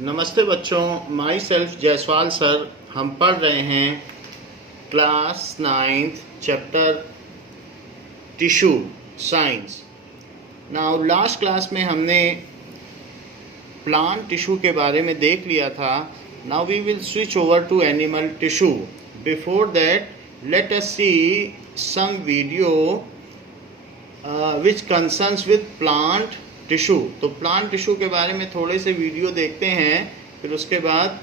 नमस्ते बच्चों, my self Jaiswal sir. हम पढ़ रहे हैं class 9th chapter tissue science. Now last class में हमने प्लांट टिश्यू के बारे में देख लिया था। Now we will switch over to animal tissue. Before that let us see some video which concerns with plant tissue. तो प्लांट टिश्यू के बारे में थोड़े से वीडियो देखते हैं, फिर उसके बाद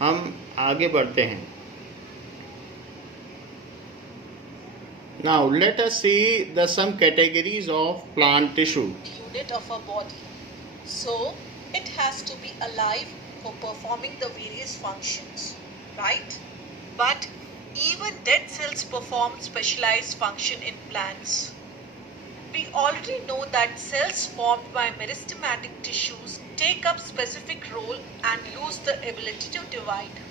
हम आगे बढ़ते हैं। Now let us see the some categories of plant tissue. Unit of a body. So it has to be alive for performing the various functions, right? But even dead cells perform specialized function in plants. We already know that cells formed by meristematic tissues take up specific role and lose the ability to divide.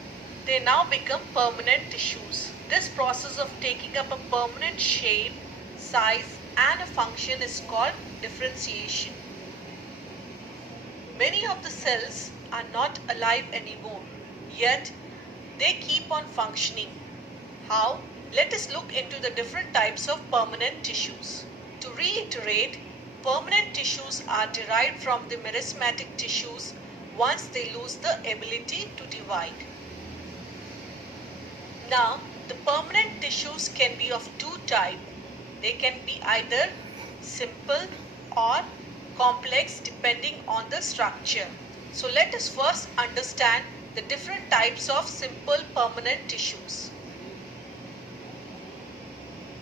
They now become permanent tissues. This process of taking up a permanent shape, size, and a function is called differentiation. Many of the cells are not alive anymore, yet they keep on functioning. How? Let us look into the different types of permanent tissues. To reiterate, permanent tissues are derived from the meristematic tissues once they lose the ability to divide. Now, the permanent tissues can be of two types. They can be either simple or complex depending on the structure. So let us first understand the different types of simple permanent tissues.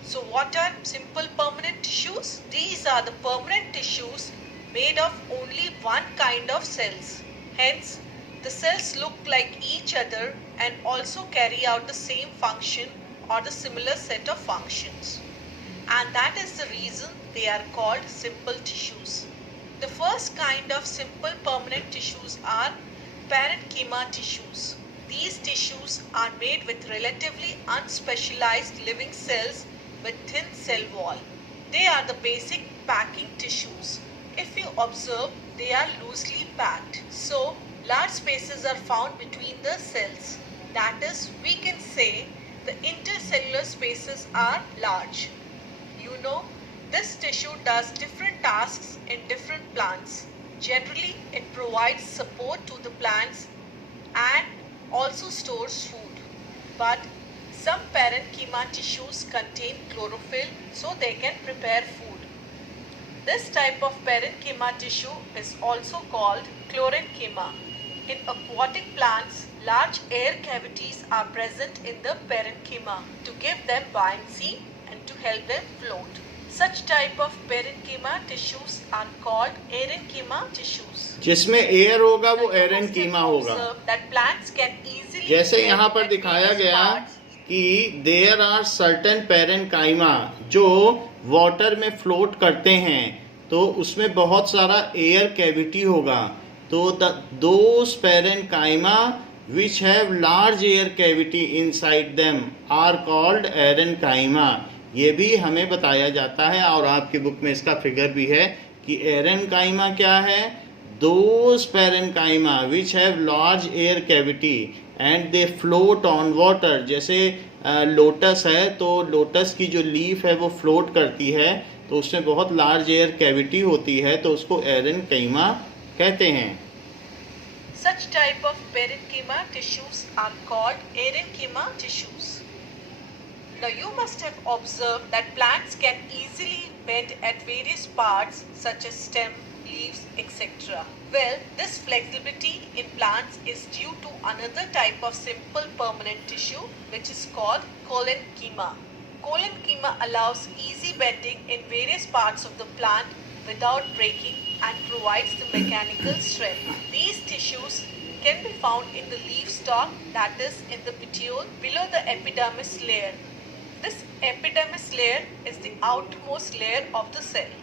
So what are simple permanent tissues? These are the permanent tissues made of only one kind of cells. Hence, the cells look like each other and also carry out the same function or the similar set of functions. And that is the reason they are called simple tissues. The first kind of simple permanent tissues are parenchyma tissues. These tissues are made with relatively unspecialized living cells with thin cell wall. They are the basic packing tissues. If you observe, they are loosely packed. So, large spaces are found between the cells. That is, we can say the intercellular spaces are large. You know, this tissue does different tasks in different plants. Generally, it provides support to the plants and also stores food. But some parenchyma tissues contain chlorophyll so they can prepare food. This type of parenchyma tissue is also called chlorenchyma. In aquatic plants, large air cavities are present in the parenchyma to give them buoyancy and to help them float. Such type of parenchyma tissues are called aerenchyma tissues. जिसमें air होगा वो एरेनकीमा होगा। That plants can easily जैसे यहाँ पर दिखाया गया कि देयर आर सर्टेन पेरेनकाइमा जो वाटर में फ्लोट करते हैं, तो उसमें बहुत सारा एयर कैविटी होगा। तो those parenchyma which have large air cavity inside them are called aerenchyma. ये भी हमें बताया जाता है और आपकी बुक में इसका फिगर भी है कि एरेनकाइमा क्या है। Those parenchyma which have large air cavity and they float on water. जैसे लोटस है, तो लोटस की जो लीफ है वो फ्लोट करती है, तो उसमें बहुत लार्ज एयर कैविटी होती है, तो उसको एरेनकाइमा कहते हैं। Such type of parenchyma tissues are called aerenchyma tissues. Now you must have observed that plants can easily bend at various parts such as stem, leaves, etc. Well, this flexibility in plants is due to another type of simple permanent tissue which is called collenchyma. Collenchyma allows easy bending in various parts of the plant without breaking and provides the mechanical strength. These tissues can be found in the leaf stalk, that is in the petiole below the epidermis layer. This epidermis layer is the outermost layer of the cell.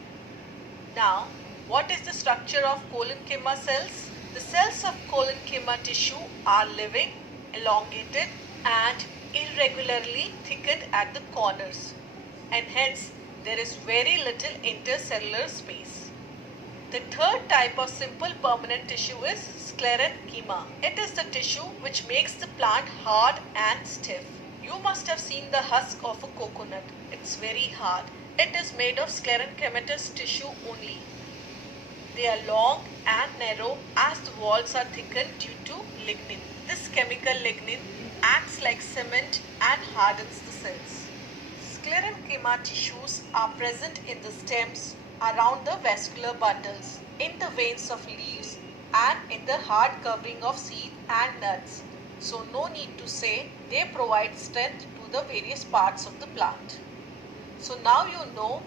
Now, what is the structure of collenchyma cells? The cells of collenchyma tissue are living, elongated, and irregularly thickened at the corners, and hence there is very little intercellular space. The third type of simple permanent tissue is sclerenchyma. It is the tissue which makes the plant hard and stiff. You must have seen the husk of a coconut. It's very hard. It is made of sclerenchymatous tissue only. They are long and narrow as the walls are thickened due to lignin. This chemical lignin acts like cement and hardens the cells. Sclerenchyma tissues are present in the stems, around the vascular bundles, in the veins of leaves, and in the hard covering of seeds and nuts. So no need to say they provide strength to the various parts of the plant. So now you know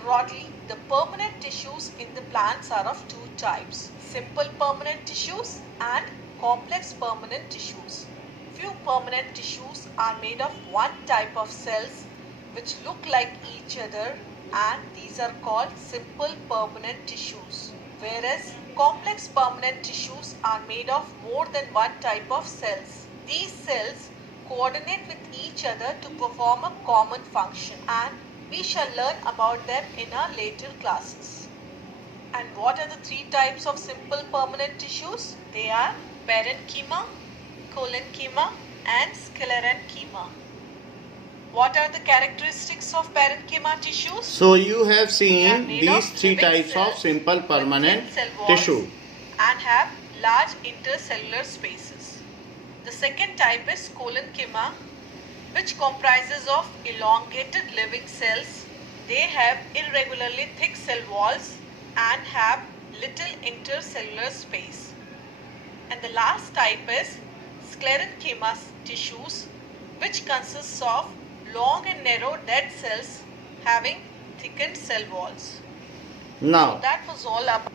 broadly the permanent tissues in the plants are of two types: simple permanent tissues and complex permanent tissues. Few permanent tissues are made of one type of cells which look like each other, and these are called simple permanent tissues. Whereas complex permanent tissues are made of more than one type of cells. These cells coordinate with each other to perform a common function, and we shall learn about them in our later classes. And what are the three types of simple permanent tissues? They are parenchyma, collenchyma, and sclerenchyma. What are the characteristics of parenchyma tissues? So you have They are seen made these of three living types of cells simple with permanent thin cell walls tissue. and have large intercellular spaces. The second type is collenchyma, which comprises of elongated living cells. They have irregularly thick cell walls and have little intercellular space. And the last type is sclerenchyma tissues, which consists of long and narrow dead cells having thickened cell walls. Now, That was all up.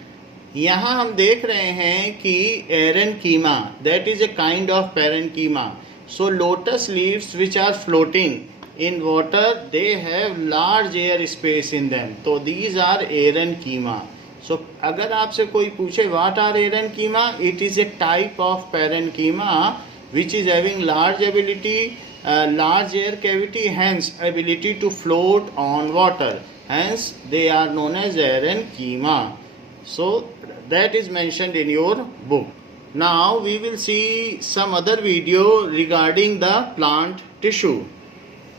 यहाँ हम देख रहे हैं कि एरेनकीमा, that is a kind of parenchyma. So lotus leaves which are floating in water, they have large air space in them. So these are एरेनकीमा. So अगर आपसे कोई पूछे what are एरेनकीमा, it is a type of parenchyma which is having large ability, large air cavity, hence ability to float on water. Hence they are known as parenchyma. So that is mentioned in your book. Now we will see some other video regarding the plant tissue.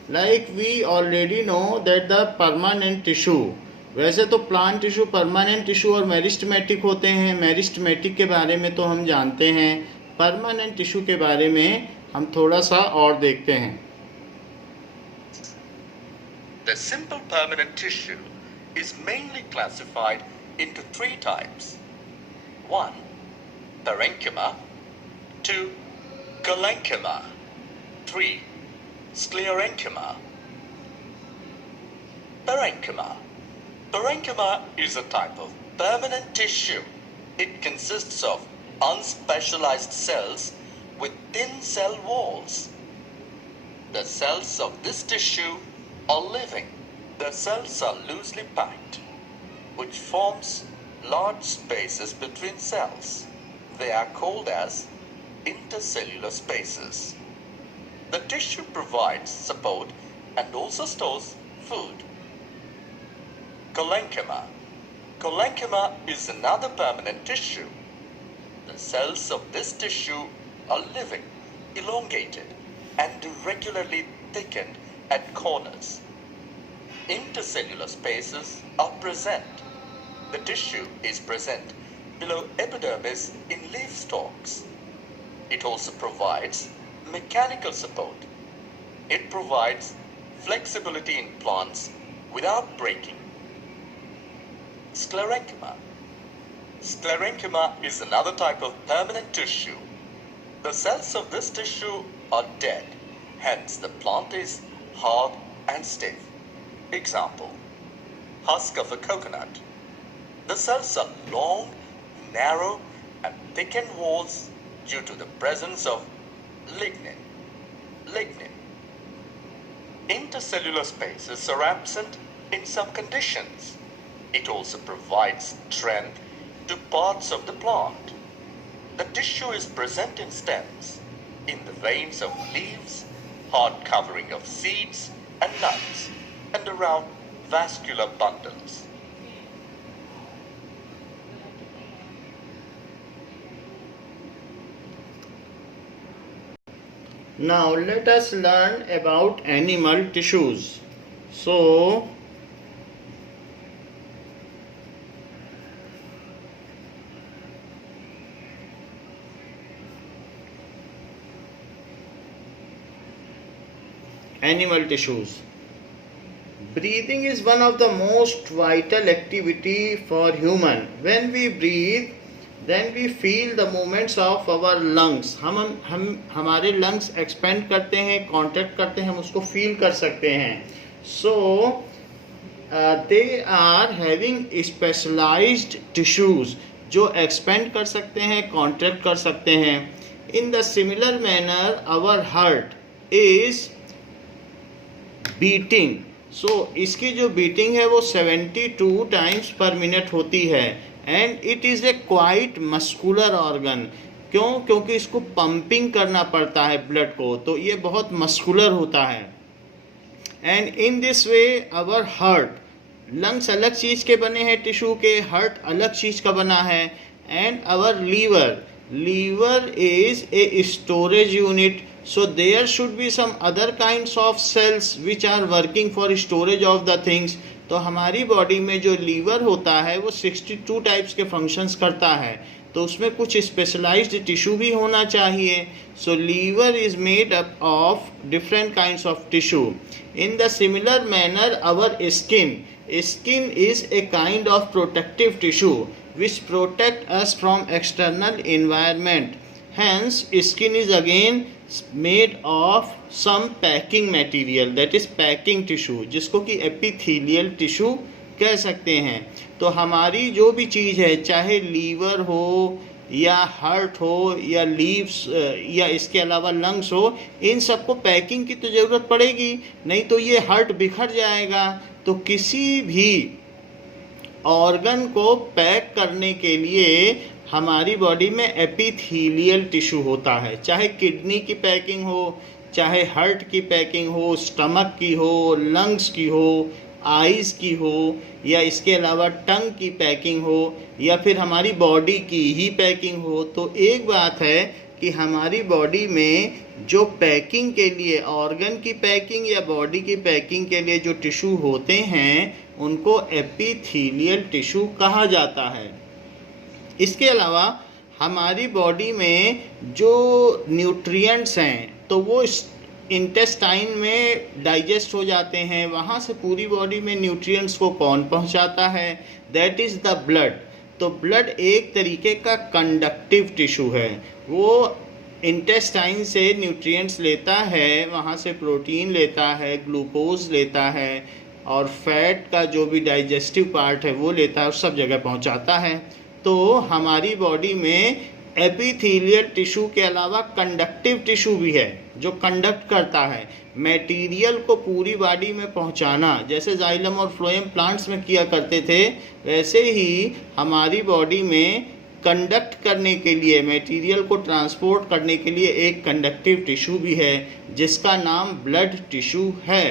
Like we already know that the permanent tissue, वैसे तो plant tissue permanent tissue और meristematic होते हैं. Meristematic के बारे में तो हम जानते हैं. परमानेंट टिश्यू के बारे में हम थोड़ा सा और देखते हैं. The simple permanent tissue is mainly classified into three types. 1. Parenchyma. 2. Collenchyma. 3. Sclerenchyma. Parenchyma. Parenchyma is a type of permanent tissue. It consists of unspecialized cells with thin cell walls. The cells of this tissue are living. The cells are loosely packed, which forms large spaces between cells. They are called as intercellular spaces. The tissue provides support and also stores food. Collenchyma. Collenchyma is another permanent tissue. The cells of this tissue are living, elongated, and irregularly thickened at corners. Intercellular spaces are present. The tissue is present below epidermis in leaf stalks. It also provides mechanical support. It provides flexibility in plants without breaking. Sclerenchyma. Sclerenchyma is another type of permanent tissue. The cells of this tissue are dead, hence the plant is hard and stiff. Example: husk of a coconut. The cells are long, narrow, and thickened walls due to the presence of lignin. Lignin. Intercellular spaces are absent in some conditions. It also provides strength to parts of the plant. The tissue is present in stems, in the veins of leaves, hard covering of seeds and nuts, and around vascular bundles. Now let us learn about animal tissues. So animal tissues. Breathing is one of the most vital activity for human. When we breathe, then we feel the movements of our lungs. हम हमारे lungs expand करते हैं, contract करते हैं, हम उसको feel कर सकते हैं. So they are having specialized tissues जो expand कर सकते हैं, contract कर सकते हैं. In the similar manner, our heart is beating. इसकी जो बीटिंग है वो 72 टाइम्स पर मिनट होती है. And it is a quite muscular organ. क्योंकि इसको पंपिंग करना पड़ता है ब्लड को, तो ये बहुत मस्कुलर होता है. And in this way our heart, lungs अलग चीज़ के बने हैं टिश्यू के, हार्ट अलग चीज़ का बना है. And our liver is a storage unit. So there should be some other kinds of cells which are working for storage of the things. तो हमारी बॉडी में जो लीवर होता है वो 62 टाइप्स के फंक्शंस करता है, तो उसमें कुछ स्पेशलाइज्ड टिश्यू भी होना चाहिए. So liver is made up of different kinds of tissue. In the similar manner our skin is a kind of protective tissue which protect us from external environment. Hence skin is again made of some packing material, that is packing tissue, जिसको कि epithelial tissue कह सकते हैं. तो हमारी जो भी चीज़ है, चाहे लीवर हो या हार्ट हो या लीव्स या इसके अलावा लंग्स हो, इन सबको पैकिंग की तो ज़रूरत पड़ेगी, नहीं तो ये हार्ट बिखर जाएगा. तो किसी भी ऑर्गन को पैक करने के लिए हमारी बॉडी में एपिथेलियल टिश्यू होता है. चाहे किडनी की पैकिंग हो, चाहे हार्ट की पैकिंग हो, स्टमक की हो, लंग्स की हो, आईज़ की हो, या इसके अलावा टंग की पैकिंग हो, या फिर हमारी बॉडी की ही पैकिंग हो. तो एक बात है कि हमारी बॉडी में जो पैकिंग के लिए, ऑर्गन की पैकिंग या बॉडी की पैकिंग के लिए जो टिश्यू होते हैं, उनको एपिथेलियल टिश्यू कहा जाता है. इसके अलावा हमारी बॉडी में जो न्यूट्रिएंट्स हैं तो वो इंटेस्टाइन में डाइजेस्ट हो जाते हैं. वहाँ से पूरी बॉडी में न्यूट्रिएंट्स को कौन पहुँचाता है? That is the blood. तो ब्लड एक तरीके का कंडक्टिव टिश्यू है. वो इंटेस्टाइन से न्यूट्रिएंट्स लेता है, वहाँ से प्रोटीन लेता है, ग्लूकोज लेता है, और फैट का जो भी डाइजेस्टिव पार्ट है वो लेता है और सब जगह पहुँचाता है. तो हमारी बॉडी में एपिथेलियल टिश्यू के अलावा कंडक्टिव टिश्यू भी है जो कंडक्ट करता है. मटेरियल को पूरी बॉडी में पहुंचाना, जैसे जाइलम और फ्लोएम प्लांट्स में किया करते थे, वैसे ही हमारी बॉडी में कंडक्ट करने के लिए, मटेरियल को ट्रांसपोर्ट करने के लिए एक कंडक्टिव टिश्यू भी है जिसका नाम ब्लड टिश्यू है.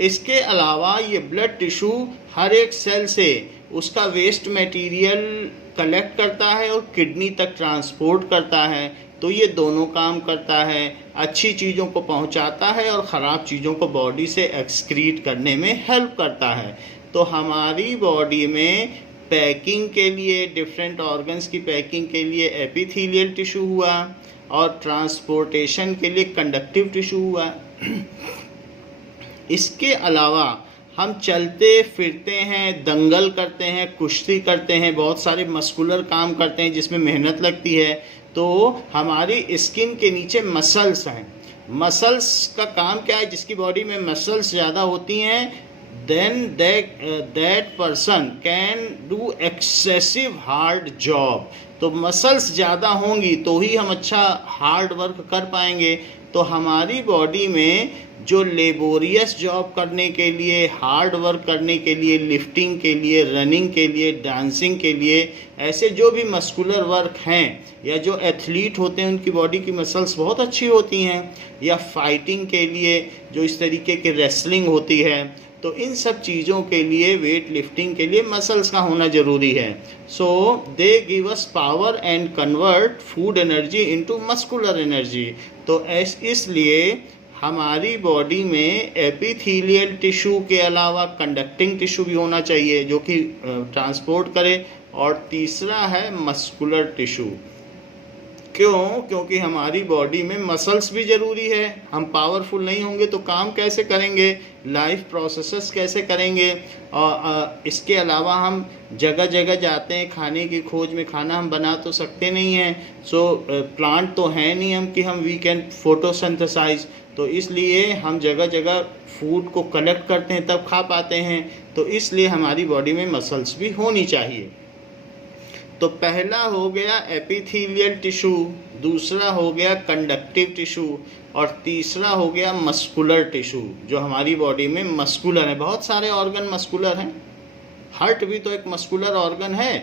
इसके अलावा ये ब्लड टिश्यू हर एक सेल से उसका वेस्ट मटेरियल कलेक्ट करता है और किडनी तक ट्रांसपोर्ट करता है. तो ये दोनों काम करता है, अच्छी चीज़ों को पहुंचाता है और ख़राब चीज़ों को बॉडी से एक्सक्रीट करने में हेल्प करता है. तो हमारी बॉडी में पैकिंग के लिए, डिफरेंट ऑर्गन्स की पैकिंग के लिए एपिथेलियल टिश्यू हुआ, और ट्रांसपोर्टेशन के लिए कंडक्टिव टिश्यू हुआ. इसके अलावा हम चलते फिरते हैं, दंगल करते हैं, कुश्ती करते हैं, बहुत सारे मस्कुलर काम करते हैं जिसमें मेहनत लगती है. तो हमारी स्किन के नीचे मसल्स हैं. मसल्स का काम क्या है? जिसकी बॉडी में मसल्स ज़्यादा होती हैं, then that person can do excessive hard job. तो मसल्स ज़्यादा होंगी तो ही हम अच्छा हार्ड वर्क कर पाएंगे. तो हमारी बॉडी में जो लेबोरियस जॉब करने के लिए, हार्ड वर्क करने के लिए, लिफ्टिंग के लिए, रनिंग के लिए, डांसिंग के लिए, ऐसे जो भी मस्कुलर वर्क हैं, या जो एथलीट होते हैं उनकी बॉडी की मसल्स बहुत अच्छी होती हैं, या फाइटिंग के लिए जो इस तरीके की रेसलिंग होती है, तो इन सब चीज़ों के लिए, वेट लिफ्टिंग के लिए मसल्स का होना ज़रूरी है। So they give us power and convert food energy into muscular energy. तो इसलिए हमारी बॉडी में एपिथेलियल टिश्यू के अलावा कंडक्टिंग टिश्यू भी होना चाहिए जो कि ट्रांसपोर्ट करे, और तीसरा है मस्कुलर टिश्यू। क्यों? क्योंकि हमारी बॉडी में मसल्स भी ज़रूरी है। हम पावरफुल नहीं होंगे तो काम कैसे करेंगे, लाइफ प्रोसेसेस कैसे करेंगे। और इसके अलावा हम जगह जगह जाते हैं खाने की खोज में, खाना हम बना तो सकते नहीं हैं। सो प्लांट तो है नहीं हम कि हम वी कैन फोटोसिंथेसाइज, तो इसलिए हम जगह जगह फूड को कलेक्ट करते हैं तब खा पाते हैं। तो इसलिए हमारी बॉडी में मसल्स भी होनी चाहिए। तो पहला हो गया एपिथेलियल टिश्यू, दूसरा हो गया कंडक्टिव टिश्यू, और तीसरा हो गया मस्कुलर टिश्यू जो हमारी बॉडी में मस्कुलर है। बहुत सारे ऑर्गन मस्कुलर हैं, हार्ट भी तो एक मस्कुलर ऑर्गन है।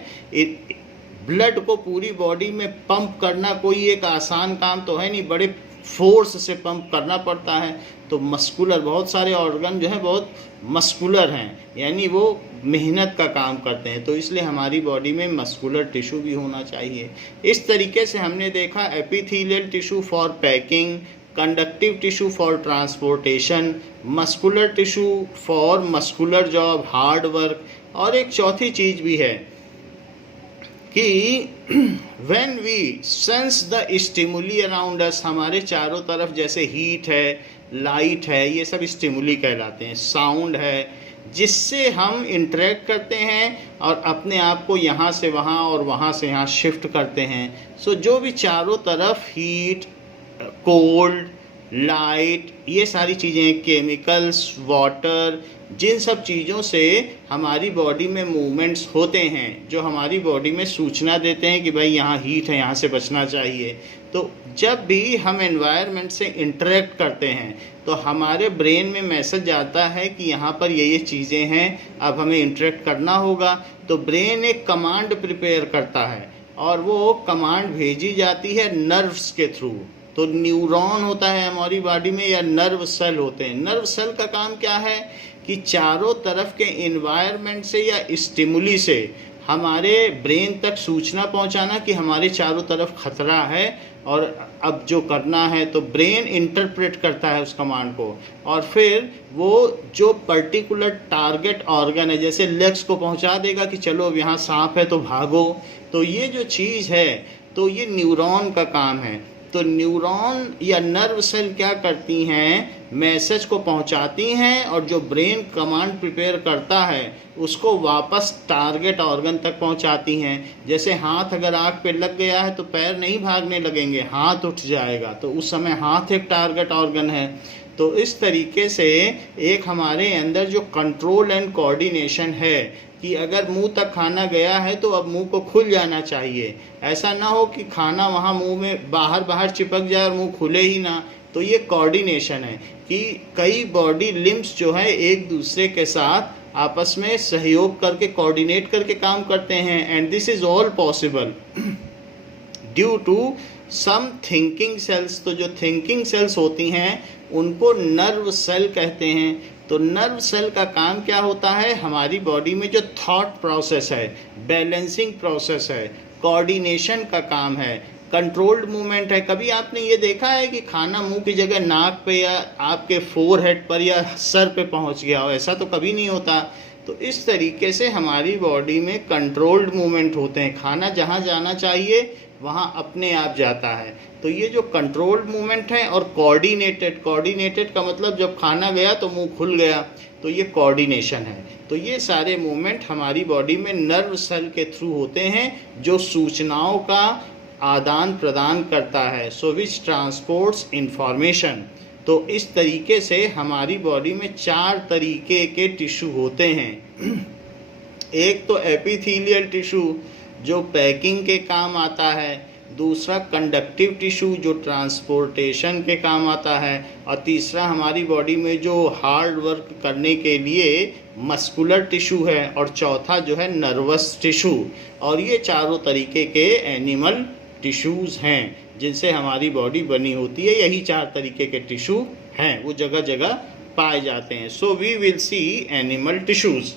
ब्लड को पूरी बॉडी में पंप करना कोई एक आसान काम तो है नहीं, बड़े फोर्स से पंप करना पड़ता है। तो मस्कुलर, बहुत सारे ऑर्गन जो हैं बहुत मस्कुलर हैं, यानी वो मेहनत का काम करते हैं। तो इसलिए हमारी बॉडी में मस्कुलर टिश्यू भी होना चाहिए। इस तरीके से हमने देखा epithelial tissue for packing, conductive tissue for transportation, muscular tissue for muscular job, hard work. और एक चौथी चीज़ भी है कि when we sense the stimuli around us, हमारे चारों तरफ जैसे हीट है, लाइट है, ये सब स्टिमुली कहलाते हैं, साउंड है, जिससे हम इंटरेक्ट करते हैं और अपने आप को यहाँ से वहाँ और वहाँ से यहाँ शिफ्ट करते हैं। सो जो भी चारों तरफ हीट, कोल्ड, लाइट, ये सारी चीज़ें, केमिकल्स, वाटर, जिन सब चीज़ों से हमारी बॉडी में मूवमेंट्स होते हैं, जो हमारी बॉडी में सूचना देते हैं कि भाई यहाँ हीट है, यहाँ से बचना चाहिए। तो जब भी हम एनवायरनमेंट से इंटरेक्ट करते हैं तो हमारे ब्रेन में मैसेज आता है कि यहाँ पर ये चीज़ें हैं, अब हमें इंटरेक्ट करना होगा। तो ब्रेन एक कमांड प्रिपेयर करता है और वो कमांड भेजी जाती है नर्व्स के थ्रू। तो न्यूरॉन होता है हमारी बॉडी में, या नर्व सेल होते हैं। नर्व सेल का काम क्या है कि चारों तरफ के एनवायरनमेंट से या स्टिमुली से हमारे ब्रेन तक सूचना पहुंचाना कि हमारे चारों तरफ खतरा है और अब जो करना है। तो ब्रेन इंटरप्रेट करता है उस कमांड को, और फिर वो जो पर्टिकुलर टारगेट ऑर्गन है, जैसे लेग्स को पहुंचा देगा कि चलो अब यहाँ सांप है तो भागो। तो ये जो चीज़ है, तो ये न्यूरॉन का काम है। तो न्यूरॉन या नर्व सेल क्या करती हैं, मैसेज को पहुंचाती हैं, और जो ब्रेन कमांड प्रिपेयर करता है उसको वापस टारगेट ऑर्गन तक पहुंचाती हैं। जैसे हाथ अगर आँख पे लग गया है तो पैर नहीं भागने लगेंगे, हाथ उठ जाएगा, तो उस समय हाथ एक टारगेट ऑर्गन है। तो इस तरीके से एक हमारे अंदर जो कंट्रोल एंड कोऑर्डिनेशन है कि अगर मुंह तक खाना गया है तो अब मुंह को खुल जाना चाहिए, ऐसा ना हो कि खाना वहाँ मुंह में बाहर चिपक जाए और मुंह खुले ही ना। तो ये कोऑर्डिनेशन है कि कई बॉडी लिम्स जो है एक दूसरे के साथ आपस में सहयोग करके, कोऑर्डिनेट करके काम करते हैं। And this is all possible due to some thinking cells. तो जो थिंकिंग सेल्स होती हैं उनको नर्व सेल कहते हैं। तो नर्व सेल का काम क्या होता है, हमारी बॉडी में जो थॉट प्रोसेस है, बैलेंसिंग प्रोसेस है, कोऑर्डिनेशन का काम है, कंट्रोल्ड मूवमेंट है। कभी आपने ये देखा है कि खाना मुंह की जगह नाक पे या आपके फोरहेड पर या सर पे पहुंच गया हो? ऐसा तो कभी नहीं होता। तो इस तरीके से हमारी बॉडी में कंट्रोल्ड मूवमेंट होते हैं, खाना जहाँ जाना चाहिए वहाँ अपने आप जाता है। तो ये जो कंट्रोल्ड मूवमेंट है और कोऑर्डिनेटेड का मतलब जब खाना गया तो मुंह खुल गया, तो ये कोऑर्डिनेशन है। तो ये सारे मूवमेंट हमारी बॉडी में नर्व सेल के थ्रू होते हैं जो सूचनाओं का आदान प्रदान करता है। सो विच ट्रांसपोर्ट्स इंफॉर्मेशन। तो इस तरीके से हमारी बॉडी में 4 तरीके के टिश्यू होते हैं। एक तो एपिथेलियल टिश्यू जो पैकिंग के काम आता है, दूसरा कंडक्टिव टिश्यू जो ट्रांसपोर्टेशन के काम आता है, और तीसरा हमारी बॉडी में जो हार्ड वर्क करने के लिए मस्कुलर टिश्यू है, और चौथा जो है नर्वस टिश्यू। और ये चारों तरीके के एनिमल टिश्यूज़ हैं जिनसे हमारी बॉडी बनी होती है। यही 4 तरीके के टिश्यू हैं, वो जगह जगह पाए जाते हैं. So we will see animal tissues.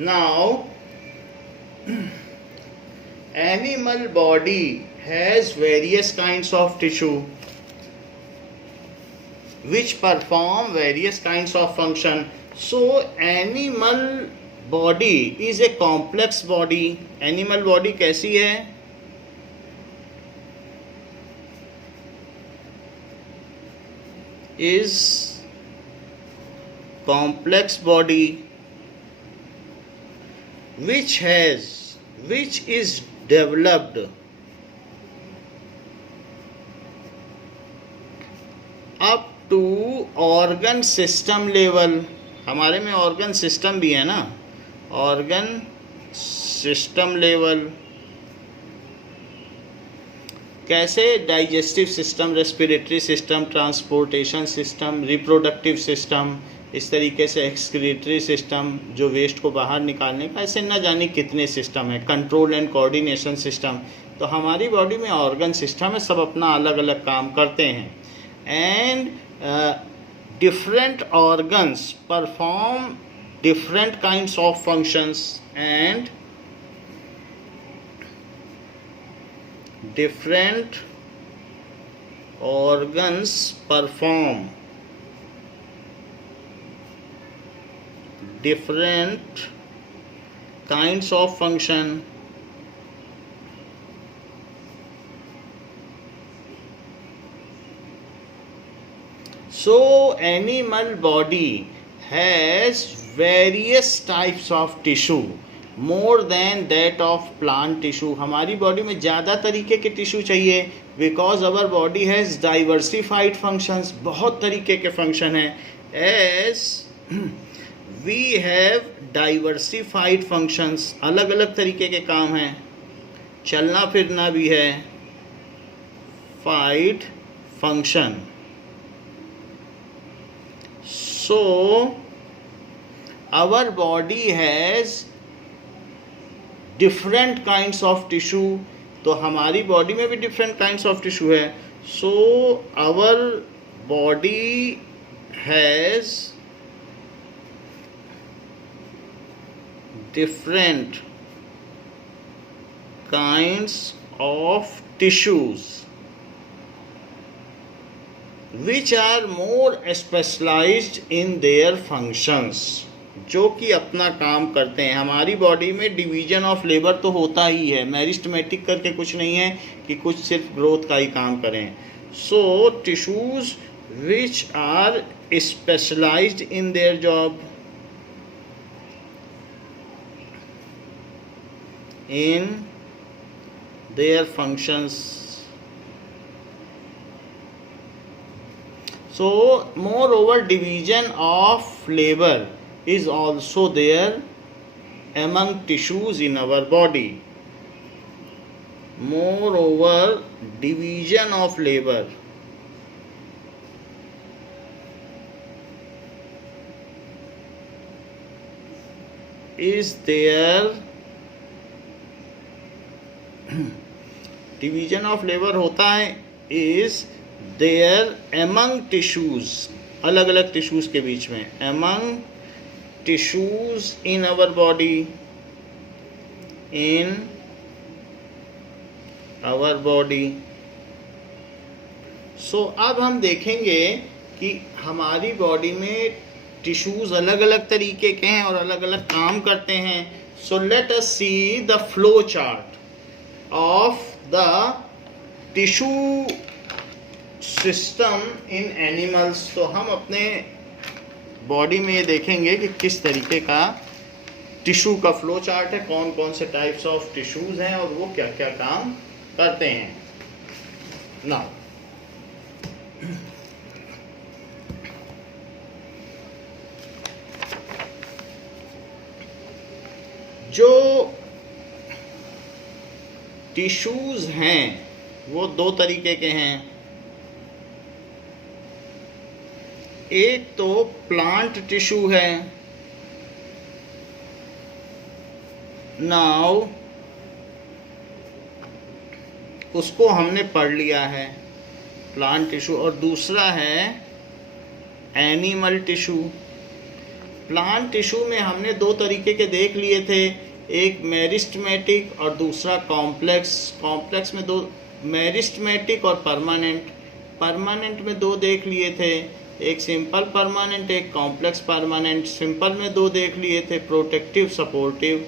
Now animal body has various kinds of tissue which perform various kinds of function. So animal body is a complex body. Animal body कैसी है? Is complex body which is developed up to organ system level. हमारे में organ system भी है ना, organ system level. कैसे? Digestive system, respiratory system, transportation system, reproductive system, इस तरीके से एक्सक्रीटरी सिस्टम जो वेस्ट को बाहर निकालने का, ऐसे न जाने कितने सिस्टम है, कंट्रोल एंड कोऑर्डिनेशन सिस्टम. तो हमारी बॉडी में ऑर्गन सिस्टम है, सब अपना अलग अलग काम करते हैं. And different organs perform different kinds of functions and different organs perform different kinds of function. So animal body has various types of tissue more than that of plant tissue. हमारी body में ज़्यादा तरीके के tissue चाहिए because our body has diversified functions. बहुत तरीके के function हैं. As we have diversified functions, अलग अलग तरीके के काम हैं. चलना फिरना भी है, फाइड function. So our body has different kinds of tissue. तो हमारी बॉडी में भी डिफरेंट काइंड्स ऑफ टिश्यू है. So our body has different kinds of tissues which are more specialised in their functions, जो कि अपना काम करते हैं. हमारी बॉडी में डिवीजन ऑफ लेबर तो होता ही है, मेरिस्टमेटिक करके कुछ नहीं है कि कुछ सिर्फ ग्रोथ का ही काम करें. So tissues which are specialised in their job, in their functions. So moreover division of labour is also there among tissues in our body. Moreover, division of labor is there. division of labor होता है is there among tissues, अलग अलग tissues के बीच में. among tissues in our body, in our body. So अब हम देखेंगे कि हमारी बॉडी में टिश्यूज अलग अलग तरीके के हैं और अलग अलग काम करते हैं. So let us see the flow chart of the tissue system in animals. तो हम अपने बॉडी में ये देखेंगे कि किस तरीके का टिश्यू का फ्लो चार्ट है, कौन कौन से टाइप्स ऑफ टिश्यूज हैं और वो क्या क्या काम करते हैं. नाउ जो टिश्यूज हैं वो दो तरीके के हैं. एक तो प्लांट टिश्यू है. नाउ उसको हमने पढ़ लिया है, प्लांट टिश्यू. और दूसरा है एनिमल टिश्यू। प्लांट टिश्यू में हमने दो तरीके के देख लिए थे, एक मेरिस्टेमेटिक और दूसरा कॉम्प्लेक्स। कॉम्प्लेक्स में दो, मेरिस्टेमेटिक और परमानेंट। परमानेंट में दो देख लिए थे, एक सिंपल परमानेंट, एक कॉम्प्लेक्स परमानेंट। सिंपल में दो देख लिए थे, प्रोटेक्टिव सपोर्टिव।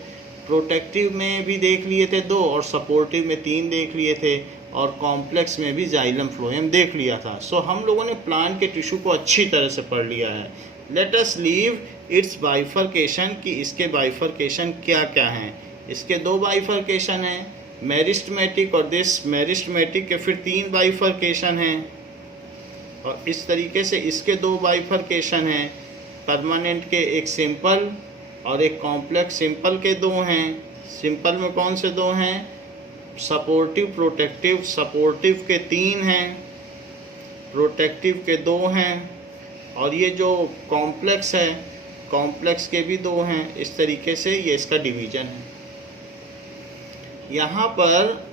प्रोटेक्टिव में भी देख लिए थे दो, और सपोर्टिव में तीन देख लिए थे, और कॉम्प्लेक्स में भी जाइलम फ्लोएम देख लिया था। सो हम लोगों ने प्लांट के टिश्यू को अच्छी तरह से पढ़ लिया है। Let us leave it's bifurcation, कि इसके बाइफर्केशन क्या क्या हैं। इसके दो बाइफर्केशन हैं, मेरिस्टेमेटिक और दिस मेरिस्टेमेटिक के फिर तीन बाइफर्केशन हैं, और इस तरीके से इसके दो बाइफर्केशन हैं, परमानेंट के एक सिंपल और एक कॉम्प्लेक्स। सिंपल के दो हैं, सिंपल में कौन से दो हैं, सपोर्टिव प्रोटेक्टिव। सपोर्टिव के तीन हैं, प्रोटेक्टिव के दो हैं, और ये जो कॉम्प्लेक्स है, कॉम्प्लेक्स के भी दो हैं। इस तरीके से ये इसका डिवीजन है। यहाँ पर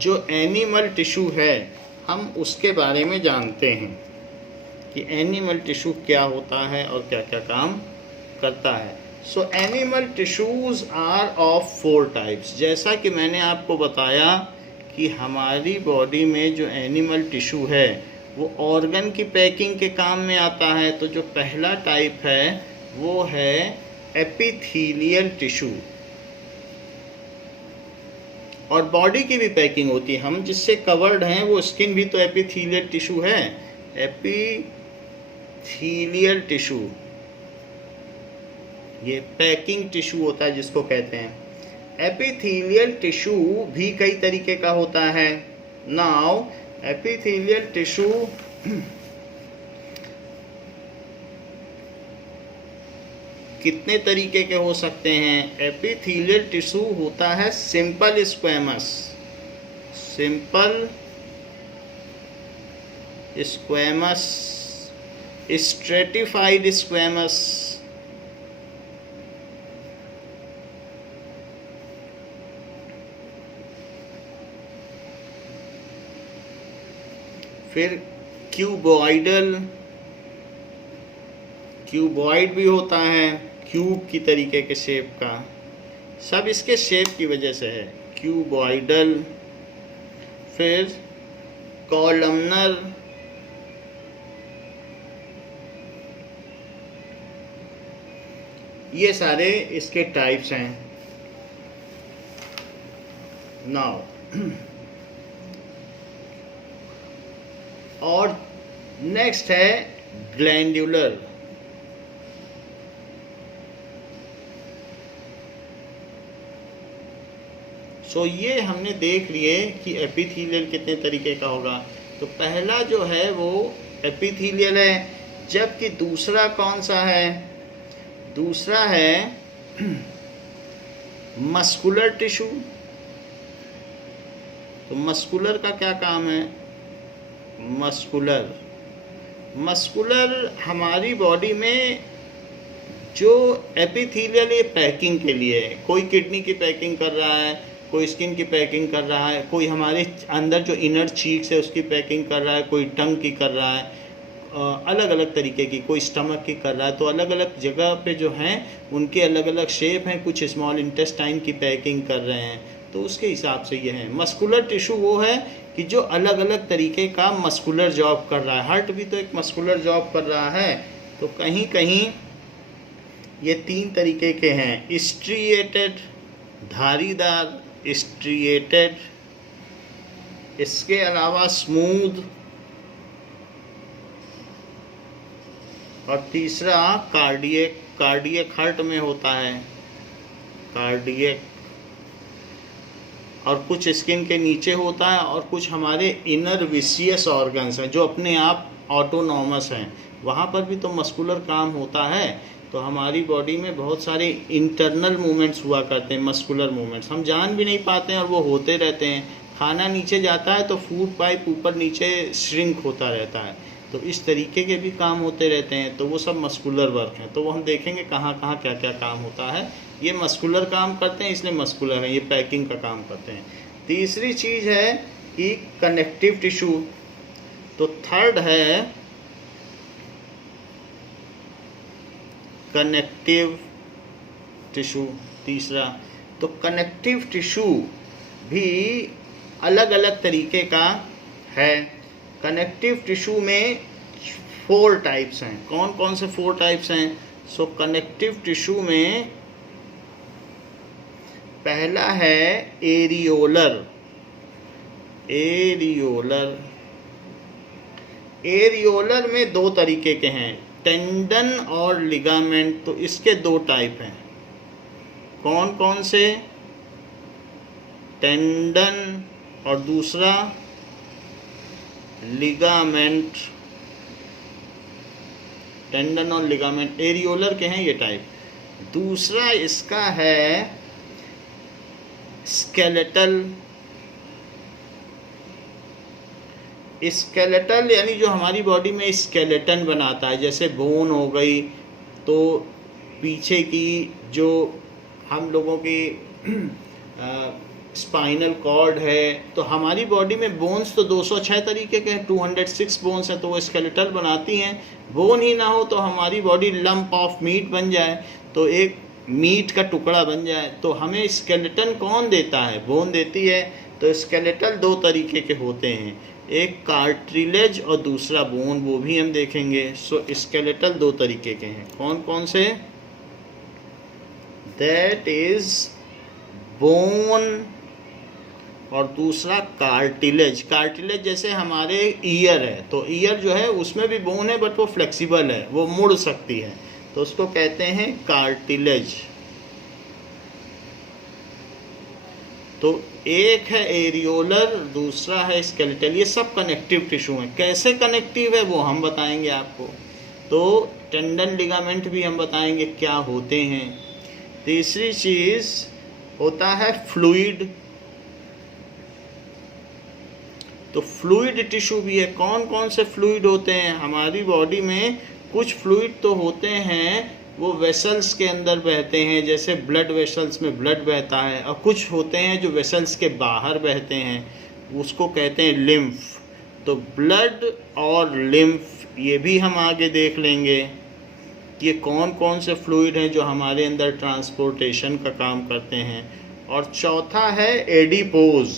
जो एनिमल टिश्यू है हम उसके बारे में जानते हैं कि एनिमल टिश्यू क्या होता है और क्या क्या काम करता है। So animal tissues are of 4 types. जैसा कि मैंने आपको बताया कि हमारी बॉडी में जो एनिमल टिश्यू है वो ऑर्गन की पैकिंग के काम में आता है। तो जो पहला टाइप है वो है एपिथेलियल टिश्यू, और बॉडी की भी पैकिंग होती है। हम जिससे कवर्ड हैं वो स्किन भी तो एपिथेलियल टिश्यू है। एपिथेलियल टिश्यू ये पैकिंग टिश्यू होता है जिसको कहते हैं। एपिथेलियल टिश्यू भी कई तरीके का होता है। नाउ एपिथेलियल टिश्यू कितने तरीके के हो सकते हैं। एपिथेलियल टिश्यू होता है simple squamous, simple squamous, stratified squamous, फिर क्यूबॉइडल, क्यूबॉइड भी होता है, क्यूब की तरीके के शेप का। सब इसके शेप की वजह से है। क्यूबॉइडल, फिर कॉलमनर, ये सारे इसके टाइप्स हैं। नाउ और नेक्स्ट है ग्लैंडुलर। सो ये हमने देख लिए कि एपिथेलियल कितने तरीके का होगा। तो पहला जो है वो एपिथेलियल है, जबकि दूसरा कौन सा है, दूसरा है मस्कुलर टिश्यू। तो मस्कुलर का क्या काम है, मस्कुलर, मस्कुलर हमारी बॉडी में जो एपिथेलियल ये पैकिंग के लिए है। कोई किडनी की पैकिंग कर रहा है, कोई स्किन की पैकिंग कर रहा है, कोई हमारे अंदर जो इनर चीक्स है उसकी पैकिंग कर रहा है, कोई टंग की कर रहा है, अलग अलग तरीके की, कोई स्टमक की कर रहा है। तो अलग अलग जगह पे जो हैं उनके अलग अलग शेप हैं। कुछ स्मॉल इंटेस्टाइन की पैकिंग कर रहे हैं, तो उसके हिसाब से ये है। मस्कुलर टिश्यू वो है कि जो अलग अलग तरीके का मस्कुलर जॉब कर रहा है। हार्ट भी तो एक मस्कुलर जॉब कर रहा है। तो कहीं कहीं ये 3 तरीके के हैं, स्ट्रिएटेड, धारीदार, स्ट्रिएटेड, इसके अलावा स्मूथ, और तीसरा कार्डियक। कार्डियक हार्ट में होता है, कार्डियक, और कुछ स्किन के नीचे होता है, और कुछ हमारे इनर विसियस ऑर्गन्स हैं जो अपने आप ऑटोनॉमस हैं, वहाँ पर भी तो मस्कुलर काम होता है। तो हमारी बॉडी में बहुत सारे इंटरनल मूवमेंट्स हुआ करते हैं, मस्कुलर मूवमेंट्स, हम जान भी नहीं पाते हैं और वो होते रहते हैं। खाना नीचे जाता है तो फूड पाइप ऊपर नीचे श्रिंक होता रहता है। तो इस तरीके के भी काम होते रहते हैं। तो वो सब मस्कुलर वर्क हैं। तो वो हम देखेंगे कहाँ कहाँ क्या क्या काम होता है। ये मस्कुलर काम करते हैं, इसलिए मस्कुलर है, ये पैकिंग का काम करते हैं। तीसरी चीज़ है कि कनेक्टिव टिश्यू। तो थर्ड है कनेक्टिव टिश्यू तीसरा। तो कनेक्टिव टिश्यू भी अलग अलग तरीके का है। कनेक्टिव टिश्यू में 4 टाइप्स हैं। कौन कौन से 4 टाइप्स हैं? सो कनेक्टिव टिश्यू में पहला है एरियोलर। एरियोलर में 2 तरीके के हैं, टेंडन और लिगामेंट। तो इसके 2 टाइप हैं। कौन कौन से? टेंडन और दूसरा लिगामेंट। टेंडन और लिगामेंट एरियोलर के हैं ये टाइप। दूसरा इसका है स्केलेटल। स्केलेटल यानी जो हमारी बॉडी में स्केलेटन बनाता है, जैसे बोन हो गई, तो पीछे की जो हम लोगों की स्पाइनल कॉर्ड है, तो हमारी बॉडी में बोन्स तो 206 तरीके के हैं, 206 बोन्स हैं, तो वो स्केलेटल बनाती हैं। बोन ही ना हो तो हमारी बॉडी लंप ऑफ मीट बन जाए, तो एक मीट का टुकड़ा बन जाए। तो हमें स्केलेटन कौन देता है? बोन देती है। तो स्केलेटल 2 तरीके के होते हैं, एक कार्टिलेज और दूसरा बोन, वो भी हम देखेंगे। सो स्केलेटल 2 तरीके के हैं। कौन कौन से? दैट इज बोन और दूसरा कार्टिलेज। कार्टिलेज जैसे हमारे ईयर है, तो ईयर जो है उसमें भी बोन है, बट वो फ्लेक्सिबल है, वो मुड़ सकती है, तो उसको कहते हैं कार्टिलेज। तो एक है एरियोलर, दूसरा है स्केलेटल। ये सब कनेक्टिव टिश्यू हैं। कैसे कनेक्टिव है वो हम बताएंगे आपको। तो टेंडन लिगामेंट भी हम बताएंगे क्या होते हैं। तीसरी चीज होता है फ्लूइड। तो फ्लूइड टिश्यू भी है। कौन कौन से फ्लूइड होते हैं? हमारी बॉडी में कुछ फ्लूइड तो होते हैं वो वेसल्स के अंदर बहते हैं, जैसे ब्लड वेसल्स में ब्लड बहता है, और कुछ होते हैं जो वेसल्स के बाहर बहते हैं, उसको कहते हैं लिम्फ। तो ब्लड और लिम्फ ये भी हम आगे देख लेंगे। ये कौन कौन से फ्लूइड हैं जो हमारे अंदर ट्रांसपोर्टेशन का काम करते हैं। और चौथा है एडिपोज।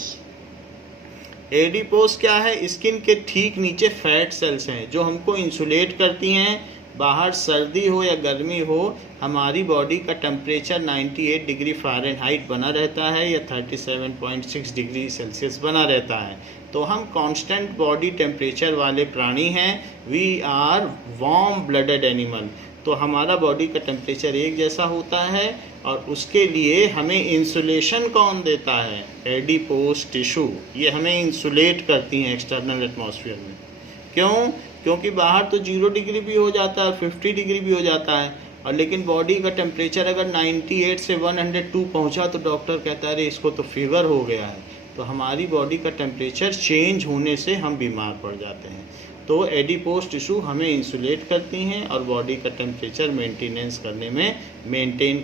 एडिपोज क्या है? स्किन के ठीक नीचे फैट सेल्स हैं जो हमको इंसुलेट करती हैं। बाहर सर्दी हो या गर्मी हो, हमारी बॉडी का टेम्परेचर 98 डिग्री फ़ारेनहाइट बना रहता है या 37.6 डिग्री सेल्सियस बना रहता है। तो हम कांस्टेंट बॉडी टेम्परेचर वाले प्राणी हैं। We are warm blooded animal. तो हमारा बॉडी का टेम्परेचर एक जैसा होता है, और उसके लिए हमें इंसुलेशन कौन देता है? Adipose tissue. ये हमें इंसुलेट करती हैं एक्सटर्नल एटमॉस्फेयर में। क्यों? क्योंकि बाहर तो 0 डिग्री भी हो जाता है, 50 डिग्री भी हो जाता है, और लेकिन बॉडी का टेम्परेचर अगर 98 से 102 पहुंचा तो डॉक्टर कहता है अरे इसको तो फीवर हो गया है। तो हमारी बॉडी का टेम्परेचर चेंज होने से हम बीमार पड़ जाते हैं। तो एडिपोज टिश्यू हमें इंसुलेट करती हैं और बॉडी का टेम्परेचर मेंटेन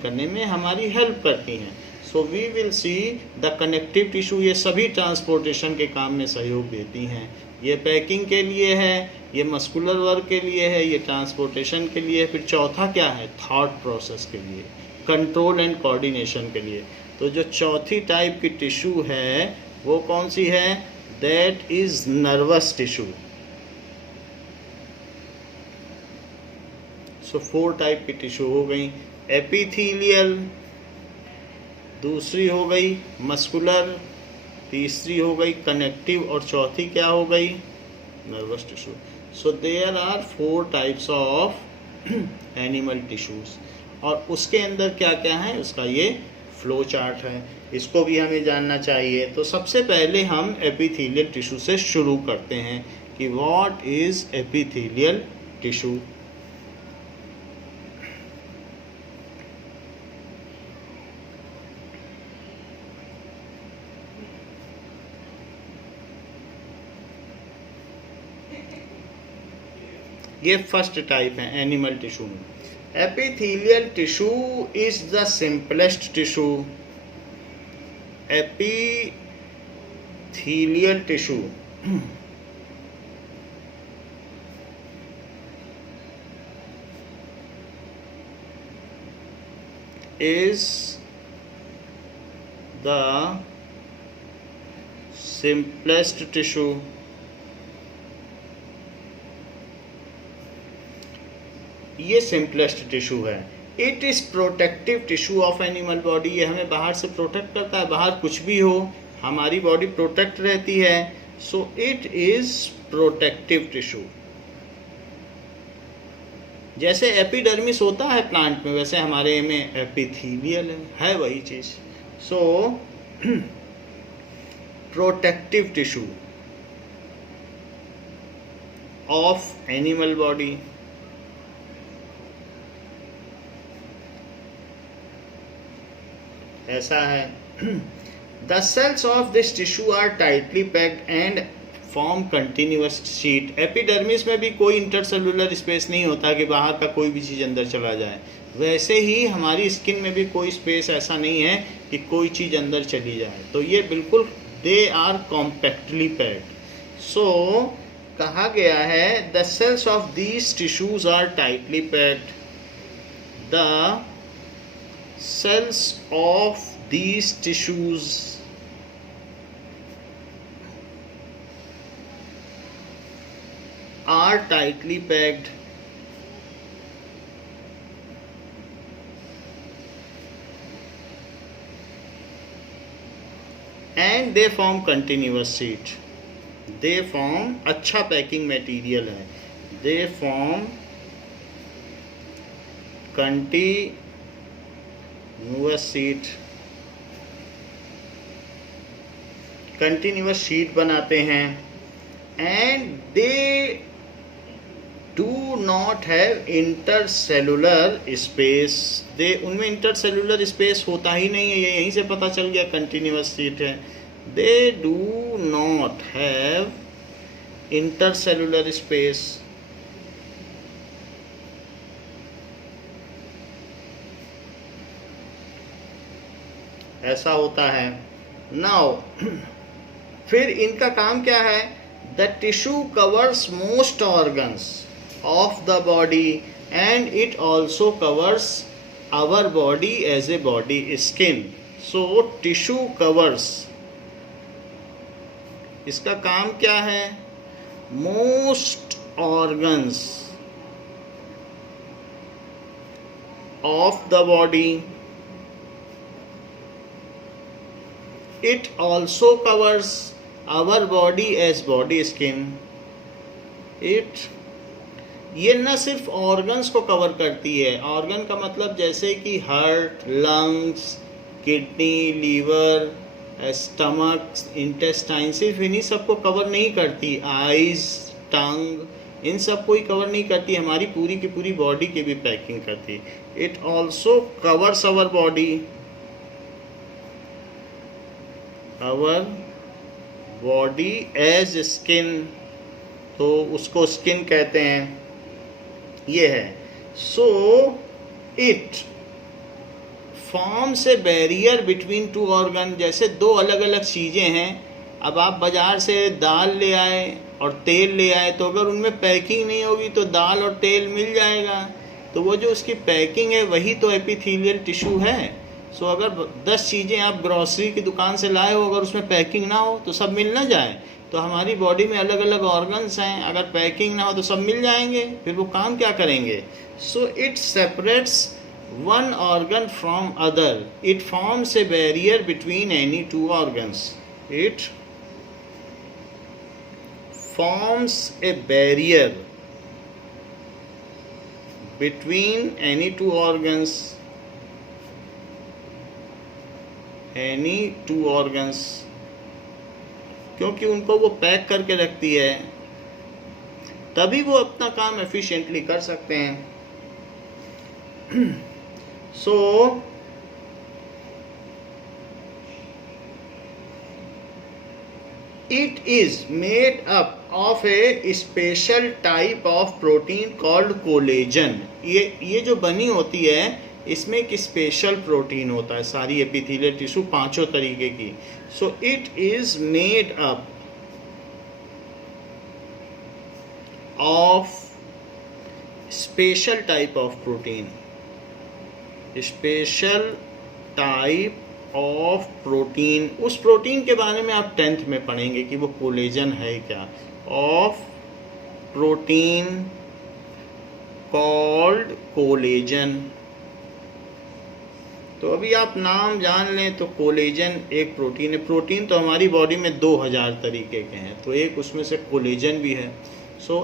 करने में हमारी हेल्प करती हैं। So we will see the connective tissue. ये सभी ट्रांसपोर्टेशन के काम में सहयोग देती हैं। ये पैकिंग के लिए है, ये मस्कुलर वर्क के लिए है, ये ट्रांसपोर्टेशन के लिए। फिर चौथा क्या है? थॉट प्रोसेस के लिए, कंट्रोल एंड कोऑर्डिनेशन के लिए। तो जो चौथी टाइप की टिश्यू है वो कौन सी है? That is nervous tissue. So 4 type की टिश्यू हो गई। एपिथेलियल, दूसरी हो गई मस्कुलर, तीसरी हो गई कनेक्टिव, और चौथी क्या हो गई? Nervous tissue. So there are 4 types of animal tissues. और उसके अंदर क्या क्या है उसका ये फ्लो चार्ट है, इसको भी हमें जानना चाहिए। तो सबसे पहले हम एपिथेलियल टिश्यू से शुरू करते हैं कि व्हाट इज एपिथेलियल टिश्यू। ये फर्स्ट टाइप है एनिमल टिश्यू में। Epithelial tissue is the simplest tissue. Epithelial tissue is the simplest tissue. ये सिंपलेस्ट टिश्यू है. It is protective tissue of animal body. ये हमें बाहर से प्रोटेक्ट करता है. बाहर कुछ भी हो हमारी बॉडी प्रोटेक्ट रहती है. So it is protective tissue. जैसे एपिडर्मिस होता है प्लांट में, वैसे हमारे में एपिथेलियल है वही चीज. So protective tissue of animal body. ऐसा है. The cells of this tissue are tightly packed and form continuous sheet. Epidermis में भी कोई इंटरसेलुलर स्पेस नहीं होता कि बाहर का कोई भी चीज़ अंदर चला जाए. वैसे ही हमारी स्किन में भी कोई स्पेस ऐसा नहीं है कि कोई चीज़ अंदर चली जाए. तो ये बिल्कुल they are compactly packed. So कहा गया है the cells of these tissues are tightly packed. The cells of these tissues are tightly packed. And they form continuous sheet. They form अच्छा पैकिंग मटेरियल है. They form कंटिन्यूअस शीट बनाते हैं. And they do not have intercellular space. They उनमें intercellular space होता ही नहीं है. ये यहीं से पता चल गया कंटिन्यूअस शीट है. They do not have intercellular space. ऐसा होता है. नाउ फिर इनका काम क्या है? The tissue covers most organs of the body and it also covers our body as a body skin. So tissue covers, इसका काम क्या है? Most organs of the body. It also covers our body as body skin. ये न सिर्फ organs को cover करती है. ऑर्गन का मतलब जैसे कि heart, lungs, kidney, liver, stomach, intestine, सिर्फ इन्हीं सबको कवर नहीं करती. आईज, टंग, इन सबको ही कवर नहीं करती. हमारी पूरी की पूरी बॉडी की भी पैकिंग करती. It also covers our body, our body as skin. तो उसको स्किन कहते हैं. ये है. So it forms a barrier between two organ. जैसे दो अलग अलग चीज़ें हैं. अब आप बाज़ार से दाल ले आए और तेल ले आए, तो अगर उनमें पैकिंग नहीं होगी तो दाल और तेल मिल जाएगा. तो वो जो उसकी पैकिंग है वही तो एपिथेलियल टिश्यू है. सो अगर 10 चीज़ें आप ग्रॉसरी की दुकान से लाए हो, अगर उसमें पैकिंग ना हो तो सब मिल ना जाए. तो हमारी बॉडी में अलग अलग ऑर्गन्स हैं, अगर पैकिंग ना हो तो सब मिल जाएंगे. फिर वो काम क्या करेंगे? So it separates one organ from other. It forms a barrier between any two organs. It forms a barrier between any two organs. Any two organs, क्योंकि उनको वो पैक करके रखती है, तभी वो अपना काम एफिशिएंटली कर सकते हैं. So it is made up of A special type of protein called collagen. ये जो बनी होती है इसमें एक स्पेशल प्रोटीन होता है. सारी एपिथेलियल टिश्यू 5 तरीके की. So it is made up of special type of protein. Special type of protein, उस प्रोटीन के बारे में आप 10th में पढ़ेंगे कि वो कोलेजन है क्या, ऑफ प्रोटीन कॉल्ड कोलेजन। तो अभी आप नाम जान लें तो कोलेजन एक प्रोटीन है। प्रोटीन तो हमारी बॉडी में 2000 तरीके के हैं, तो एक उसमें से कोलेजन भी है। सो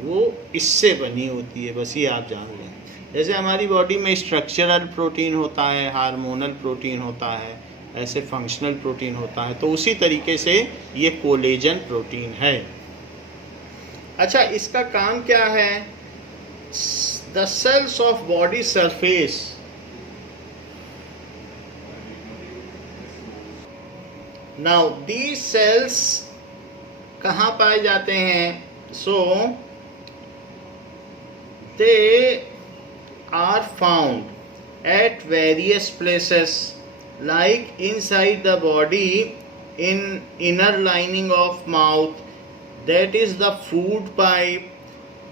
वो इससे बनी होती है, बस ये आप जान लें। जैसे हमारी बॉडी में स्ट्रक्चरल प्रोटीन होता है, हार्मोनल प्रोटीन होता है, ऐसे फंक्शनल प्रोटीन होता है, तो उसी तरीके से ये कोलेजन प्रोटीन है। अच्छा, इसका काम क्या है? The cells of body surface, now these cells कहाँ पाए जाते हैं? So they are found at various places like inside the body, in inner lining of mouth, that is the food pipe,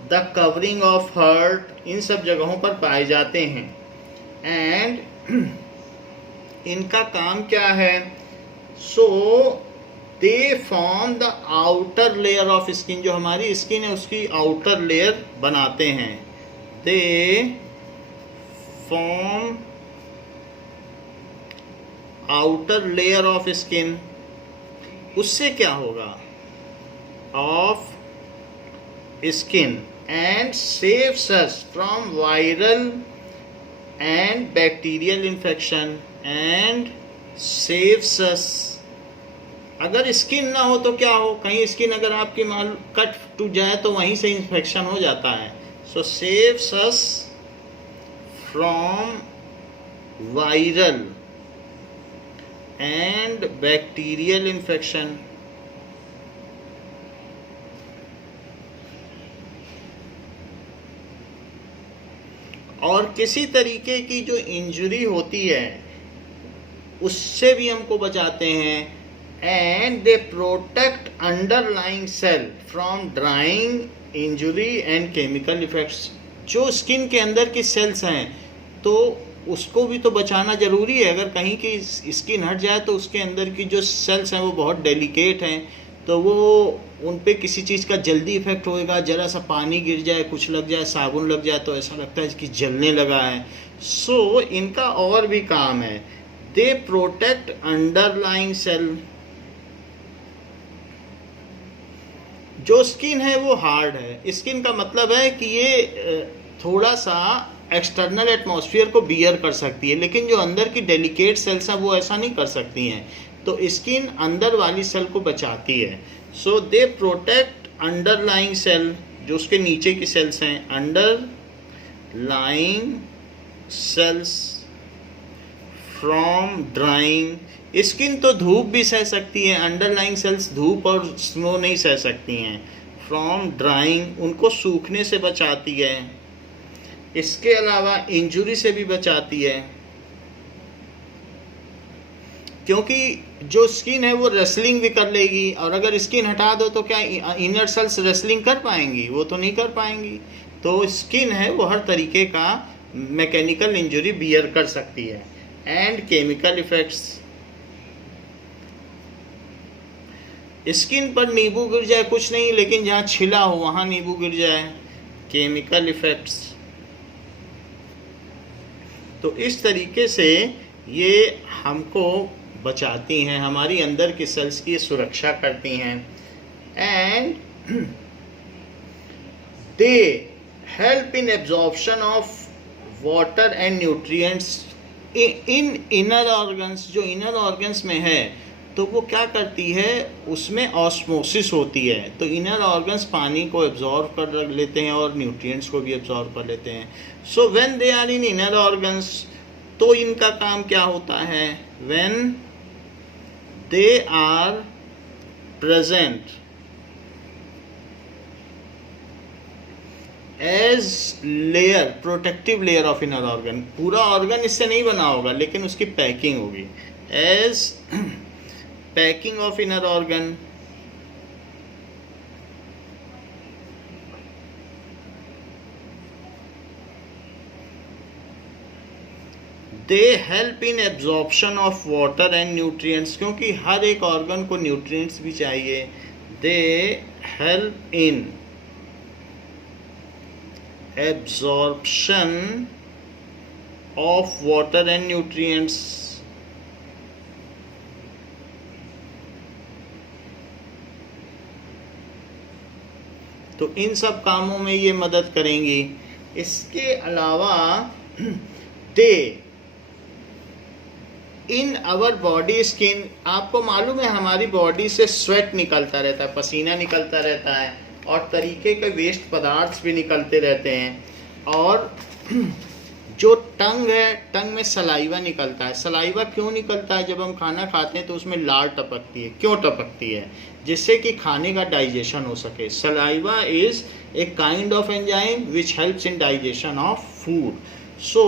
the covering of heart, इन सब जगहों पर पाए जाते हैं। एंड इनका काम क्या है? So they form the outer layer of skin, जो हमारी स्किन है उसकी आउटर लेयर बनाते हैं। They form outer layer of skin. उससे क्या होगा? Of skin, and saves us from viral and bacterial infection, and saves us. अगर स्किन ना हो तो क्या हो? कहीं स्किन अगर आपकी मान कट टूट जाए तो वहीं से इन्फेक्शन हो जाता है। So saves us from viral and bacterial infection। और किसी तरीके की जो इंजरी होती है उससे भी हमको बचाते हैं। And they protect underlying cell from drying, injury and chemical effects. जो स्किन के अंदर की सेल्स हैं तो उसको भी तो बचाना ज़रूरी है। अगर कहीं की स्किन हट जाए तो उसके अंदर की जो सेल्स हैं वो बहुत डेलिकेट हैं, तो वो उन पे किसी चीज़ का जल्दी इफेक्ट होएगा। ज़रा सा पानी गिर जाए, कुछ लग जाए, साबुन लग जाए तो ऐसा लगता है कि जलने लगा है। सो इनका और भी काम है। They protect underlying cell. जो स्किन है वो हार्ड है। स्किन का मतलब है कि ये थोड़ा सा एक्सटर्नल एटमॉस्फेयर को बियर कर सकती है, लेकिन जो अंदर की डेलिकेट सेल्स हैं वो ऐसा नहीं कर सकती हैं। तो स्किन अंदर वाली सेल को बचाती है। So they protect underlying cell, जो उसके नीचे की सेल्स हैं, underlying cells from drying. Skin तो धूप भी सह सकती है, अंडरलाइंग सेल्स धूप और स्नो नहीं सह सकती हैं। फ्रॉम ड्राइंग, उनको सूखने से बचाती है। इसके अलावा इंजुरी से भी बचाती है, क्योंकि जो स्किन है वो रेसलिंग भी कर लेगी, और अगर स्किन हटा दो तो क्या इनर सेल्स रेसलिंग कर पाएंगी? वो तो नहीं कर पाएंगी। तो स्किन है वो हर तरीके का मैकेनिकल इंजरी बियर कर सकती है। एंड केमिकल इफेक्ट्स, स्किन पर नींबू गिर जाए कुछ नहीं, लेकिन जहाँ छिला हो वहाँ नींबू गिर जाए, केमिकल इफेक्ट्स। तो इस तरीके से ये हमको बचाती हैं, हमारी अंदर की सेल्स की सुरक्षा करती हैं। And they help in absorption of water and nutrients in inner organs. जो इनर ऑर्गन्स में है तो वो क्या करती है, उसमें ऑस्मोसिस होती है, तो इनर ऑर्गन्स पानी को एब्जॉर्ब कर लेते हैं और न्यूट्रिएंट्स को भी एब्जॉर्ब कर लेते हैं। So when they are in inner organs, तो इनका काम क्या होता है? When they are present as layer, protective layer of inner organ. पूरा ऑर्गन इससे नहीं बना होगा, लेकिन उसकी पैकिंग होगी। As packing of inner organ, they help in absorption of water and nutrients, क्योंकि हर एक ऑर्गन को न्यूट्रिएंट्स भी चाहिए. They help in absorption of water and nutrients. तो इन सब कामों में ये मदद करेंगी. इसके अलावा दे इन आवर बॉडी स्किन, आपको मालूम है हमारी बॉडी से स्वेट निकलता रहता है, पसीना निकलता रहता है और तरीके के वेस्ट पदार्थ भी निकलते रहते हैं. और जो टंग है, टंग में सलाइवा निकलता है. सलाइवा क्यों निकलता है? जब हम खाना खाते हैं तो उसमें लार टपकती है. क्यों टपकती है? जिससे कि खाने का डाइजेशन हो सके. Saliva is a kind of enzyme which helps in digestion of food. So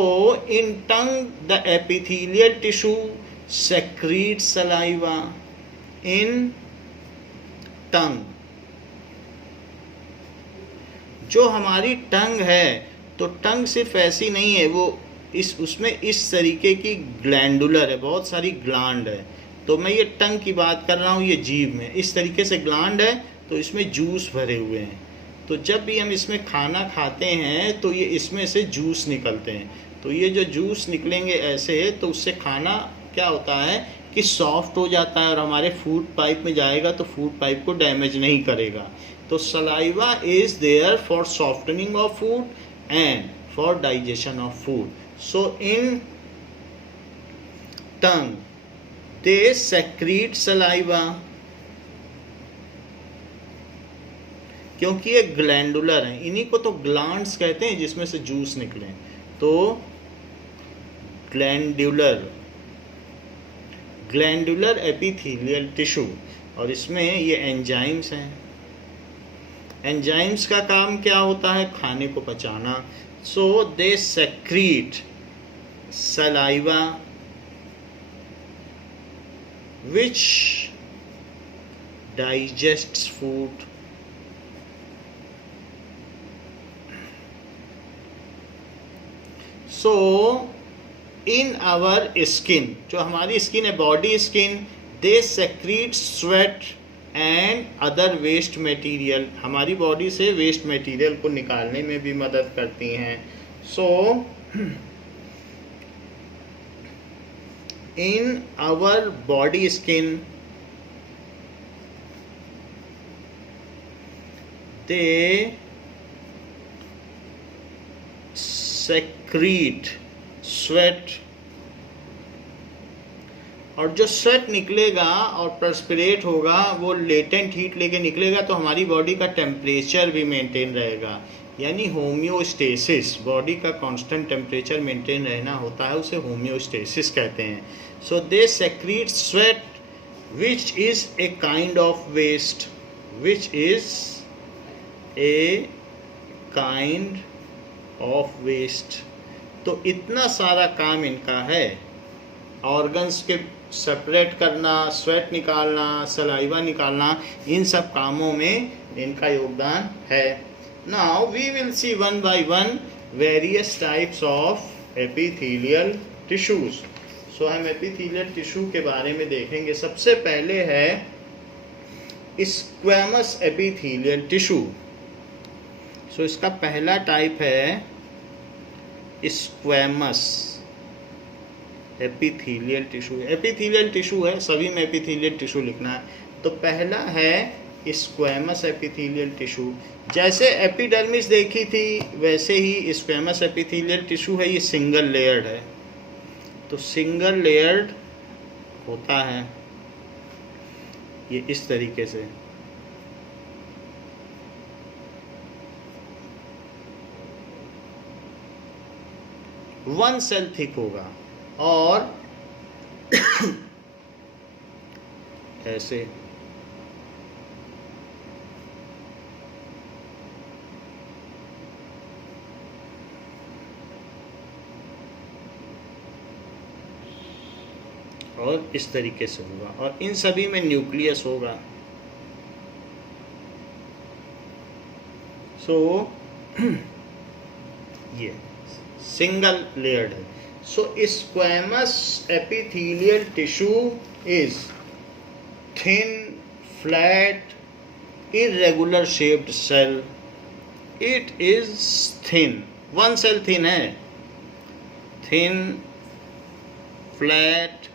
in tongue the epithelial tissue secretes saliva. in टंग, जो हमारी टंग है, तो टंग सिर्फ ऐसी नहीं है, वो उसमें इस तरीके की ग्लैंडुलर है, बहुत सारी ग्लैंड है. तो मैं ये टंग की बात कर रहा हूँ, ये जीभ में इस तरीके से ग्लैंड है, तो इसमें जूस भरे हुए हैं. तो जब भी हम इसमें खाना खाते हैं तो ये इसमें से जूस निकलते हैं. तो ये जो जूस निकलेंगे ऐसे, तो उससे खाना क्या होता है कि सॉफ्ट हो जाता है और हमारे फूड पाइप में जाएगा तो फूड पाइप को डैमेज नहीं करेगा. तो saliva is there for softening of food and for digestion of food. So in tongue they secrete saliva, क्योंकि ये ग्लैंडुलर हैं. इन्हीं को तो ग्लैंड्स कहते हैं जिसमें से जूस निकले. तो ग्लैंडुलर एपिथेलियल टिश्यू, और इसमें ये एंजाइम्स हैं. एंजाइम्स का काम क्या होता है? खाने को पचाना. So they secrete saliva which digests food. So in our skin, जो हमारी स्किन है, body skin, they secrete sweat and other waste material. हमारी बॉडी से वेस्ट मटेरियल को निकालने में भी मदद करती हैं. So in our body skin they secrete sweat, और जो स्वेट निकलेगा और पर्सपिरेट होगा वो लेटेंट हीट लेके निकलेगा, तो हमारी बॉडी का टेम्परेचर भी मेंटेन रहेगा. यानी होम्योस्टेसिस, बॉडी का कांस्टेंट टेम्परेचर मेंटेन रहना होता है, उसे होम्योस्टेसिस कहते हैं. So they secrete sweat which is a kind of waste, which is a kind of waste. तो इतना सारा काम इनका है, ऑर्गन्स के सेपरेट करना, स्वेट निकालना, सलाइवा निकालना, इन सब कामों में इनका योगदान है. Now we will see one by one various types of epithelial tissues. सो हम एपिथेलियल टिश्यू के बारे में देखेंगे. सबसे पहले है स्क्वैमस एपिथेलियल टिश्यू. सो इसका पहला टाइप है squamous epithelial tissue. Epithelial tissue है, सभी में एपिथेलियल टिश्यू लिखना है. तो पहला है स्क्वैमस एपिथेलियल टिश्यू. जैसे एपिडर्मिस देखी थी वैसे ही स्क्वैमस एपिथेलियल टिश्यू है. ये सिंगल लेयर्ड है, तो सिंगल लेयर्ड होता है ये इस तरीके से. वन सेल थिक होगा और ऐसे. और इस तरीके से होगा, और इन सभी में न्यूक्लियस होगा. सो ये सिंगल लेयर्ड है. So squamous epithelial tissue is thin, flat, irregular shaped cell. It is thin. One cell thin है. Thin, flat.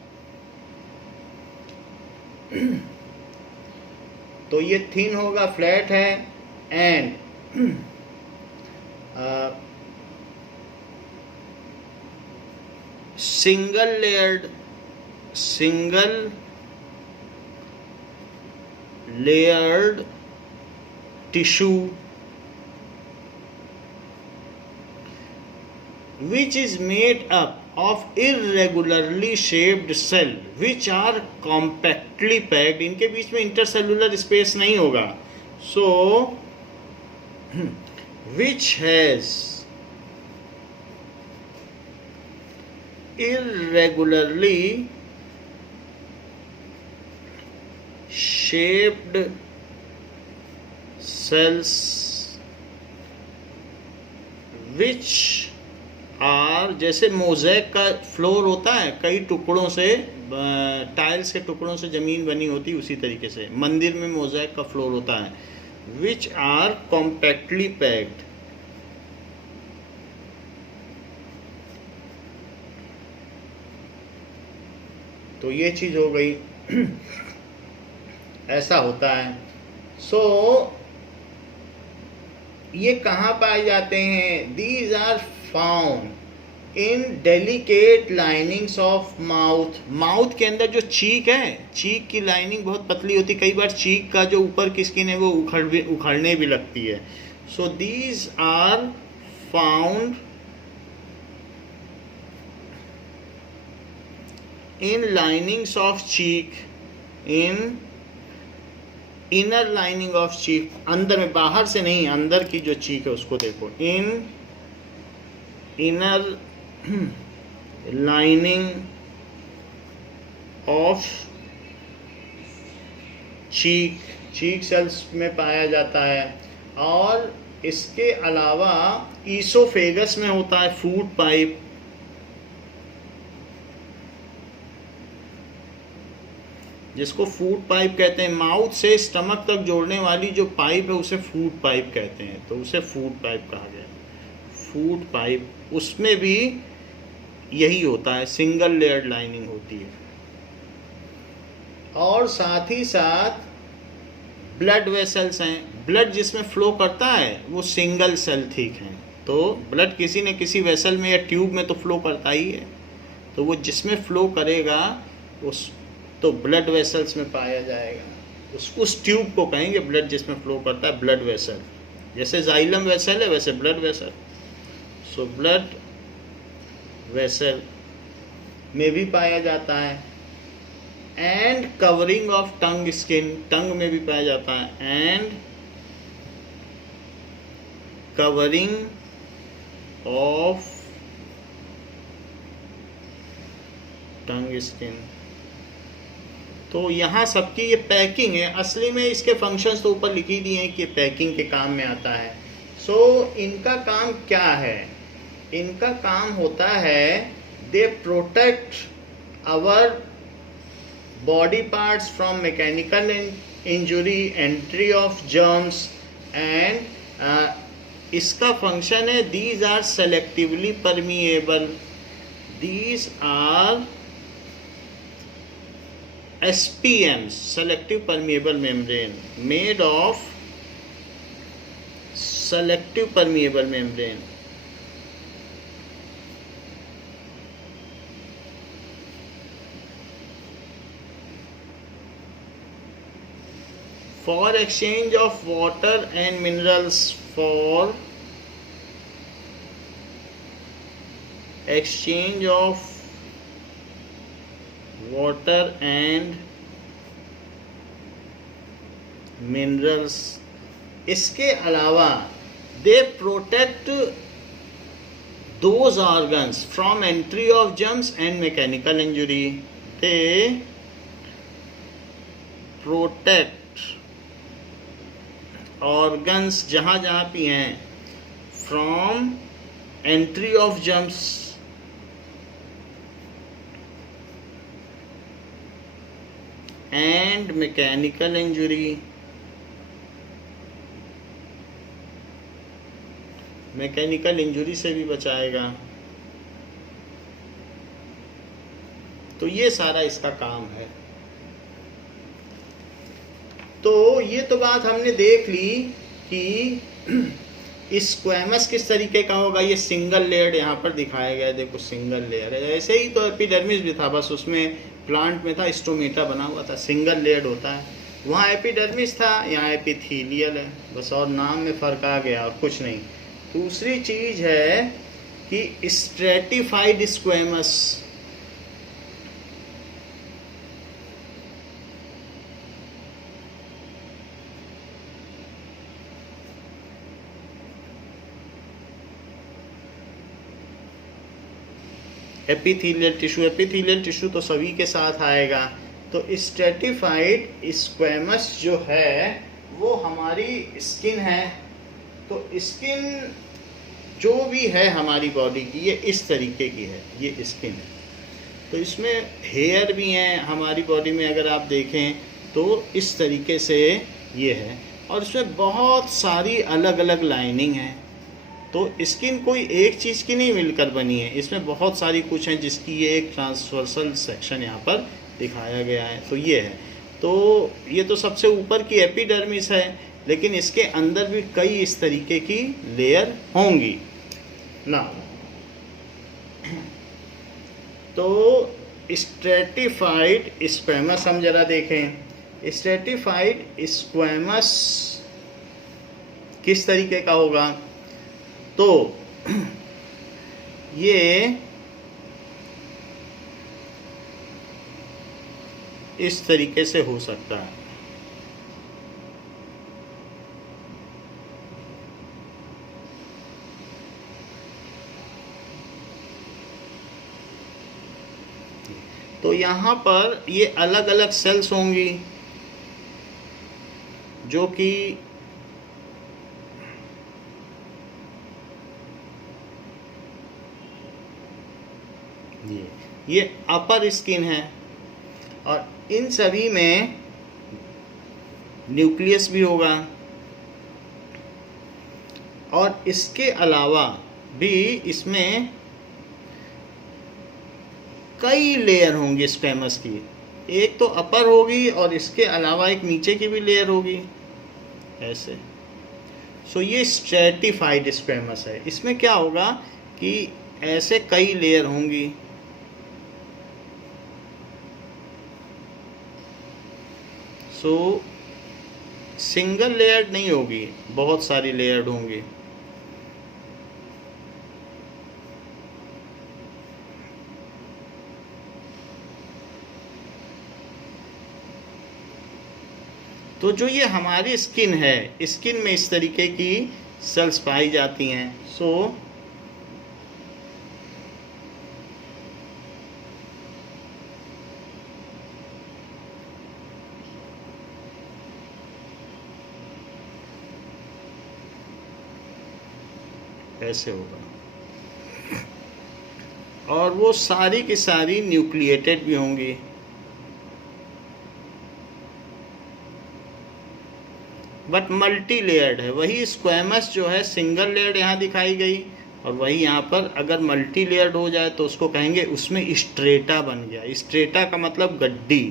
तो ये thin होगा, flat है, and single layered tissue which is made up of irregularly shaped cell which are compactly packed. इनके बीच में intercellular space नहीं होगा. So which has irregularly shaped cells which are, जैसे मोज़ेक का फ्लोर होता है, कई टुकड़ों से, टाइल्स के टुकड़ों से ज़मीन बनी होती है, उसी तरीके से मंदिर में मोज़ेक का फ्लोर होता है. which are compactly packed. तो ये चीज हो गई. ऐसा होता है. सो ये कहाँ पाए जाते हैं? These are found in delicate linings of mouth. Mouth के अंदर जो चीक है, चीक की लाइनिंग बहुत पतली होती है. कई बार चीक का जो ऊपर की स्किन है वो उखड़ने भी लगती है. So these are found in linings of cheek, in inner lining of cheek. अंदर में, बाहर से नहीं, अंदर की जो चीक है उसको देखो. In inner lining of cheek, cheek cells में पाया जाता है. और इसके अलावा ईसोफेगस में होता है फूड पाइप. जिसको फूड पाइप कहते हैं. माउथ से स्टमक तक जोड़ने वाली जो पाइप है उसे फूड पाइप कहते हैं. तो उसे फूड पाइप कहा गया. फूड पाइप, उसमें भी यही होता है, सिंगल लेयर्ड लाइनिंग होती है. और साथ ही साथ ब्लड वेसल्स हैं. ब्लड जिसमें फ्लो करता है वो सिंगल सेल थिक हैं. तो ब्लड किसी न किसी वेसल में या ट्यूब में तो फ्लो करता ही है. तो वो जिसमें फ्लो करेगा उस, तो ब्लड वेसल्स में पाया जाएगा. उस ट्यूब को कहेंगे ब्लड जिसमें फ्लो करता है, ब्लड वेसल. जैसे जाइलम वेसल है वैसे blood vessel. So blood vessel में भी पाया जाता है. And covering of tongue skin, tongue में भी पाया जाता है. And covering of tongue skin. तो यहाँ सबकी ये पैकिंग है. असली में इसके फंक्शंस तो ऊपर लिखी दिए हैं कि पैकिंग के काम में आता है. सो इनका काम क्या है? इनका काम होता है, they protect our body parts from mechanical injury, entry of germs. And इसका फंक्शन है, these are selectively permeable. These are SPMs, selective permeable membrane, made of selective permeable membrane. For exchange of water and minerals, for exchange of water and minerals. इसके अलावा they protect those organs from entry of germs and mechanical injury. They protect organs जहाँ जहाँ भी हैं from entry of germs, and mechanical injury. Mechanical injury से भी बचाएगा। तो ये सारा इसका काम है। तो ये तो बात हमने देख ली कि स्क्वैमस किस तरीके का होगा। ये सिंगल लेयर यहाँ पर दिखाया गया है, देखो सिंगल लेयर है। ऐसे ही तो एपिडर्मिस भी था, बस उसमें प्लांट में था स्टोमेटा बना हुआ था, सिंगल लेयर होता है। वहाँ एपिडर्मिस था, यहाँ एपिथेलियल है, बस और नाम में फ़र्क आ गया और कुछ नहीं। दूसरी चीज़ है कि स्ट्रेटिफाइड स्क्वैमस। एपिथेलियल टिश्यू तो सभी के साथ आएगा। तो स्ट्रेटिफाइड स्क्वैमस जो है वो हमारी स्किन है। तो स्किन जो भी है हमारी बॉडी की, ये इस तरीके की है, ये स्किन है। तो इसमें हेयर भी हैं हमारी बॉडी में, अगर आप देखें तो इस तरीके से ये है। और इसमें बहुत सारी अलग अलग लाइनिंग है। तो स्किन कोई एक चीज़ की नहीं मिलकर बनी है, इसमें बहुत सारी कुछ हैं, जिसकी ये एक ट्रांसवर्सल सेक्शन यहाँ पर दिखाया गया है। तो ये है, तो ये तो सबसे ऊपर की एपिडर्मिस है, लेकिन इसके अंदर भी कई इस तरीके की लेयर होंगी ना। तो स्ट्रेटिफाइड स्क्वैमस हम जरा देखें। स्ट्रेटिफाइड स्क्वैमस किस तरीके का होगा। तो ये इस तरीके से हो सकता है। तो यहाँ पर ये अलग अलग सेल्स होंगी जो कि ये अपर स्किन है, और इन सभी में न्यूक्लियस भी होगा। और इसके अलावा भी इसमें कई लेयर होंगी स्क्वैमस की। एक तो अपर होगी और इसके अलावा एक नीचे की भी लेयर होगी ऐसे। सो ये स्ट्रेटिफाइड स्क्वैमस है। इसमें क्या होगा कि ऐसे कई लेयर होंगी। सो सिंगल लेयर्ड नहीं होगी, बहुत सारी लेयर्ड होंगी। तो जो ये हमारी स्किन है, स्किन में इस तरीके की सेल्स पाई जाती हैं। सो ऐसे होगा, और वो सारी की सारी न्यूक्लिएटेड भी होंगी। बट मल्टी लेयर्ड है। वही स्क्वैमस जो है सिंगल लेयर्ड यहाँ दिखाई गई, और वही यहाँ पर अगर मल्टी लेयर्ड हो जाए तो उसको कहेंगे उसमें स्ट्रेटा बन गया। स्ट्रेटा का मतलब गड्डी।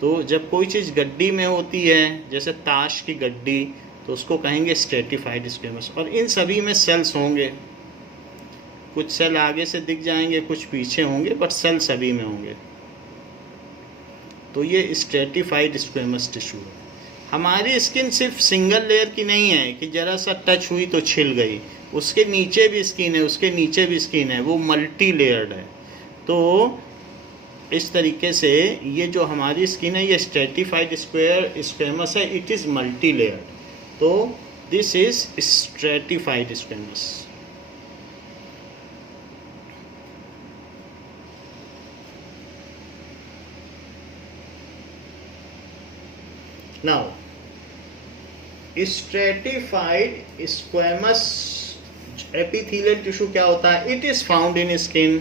तो जब कोई चीज़ गड्डी में होती है, जैसे ताश की गड्डी, तो उसको कहेंगे स्ट्रेटिफाइड स्क्वैमस। और इन सभी में सेल्स होंगे, कुछ सेल आगे से दिख जाएंगे, कुछ पीछे होंगे, बट सेल सभी में होंगे। तो ये स्ट्रेटिफाइड स्क्वैमस टिश्यू है। हमारी स्किन सिर्फ सिंगल लेयर की नहीं है कि जरा सा टच हुई तो छिल गई, उसके नीचे भी स्किन है, उसके नीचे भी स्किन है, वो मल्टी लेयर्ड है। तो इस तरीके से ये जो हमारी स्किन है, ये स्ट्रेटिफाइड स्क्वैमस है, इट इज़ मल्टी लेयर्ड। तो this is stratified squamous. Now stratified squamous epithelial tissue क्या होता है। It is found in skin.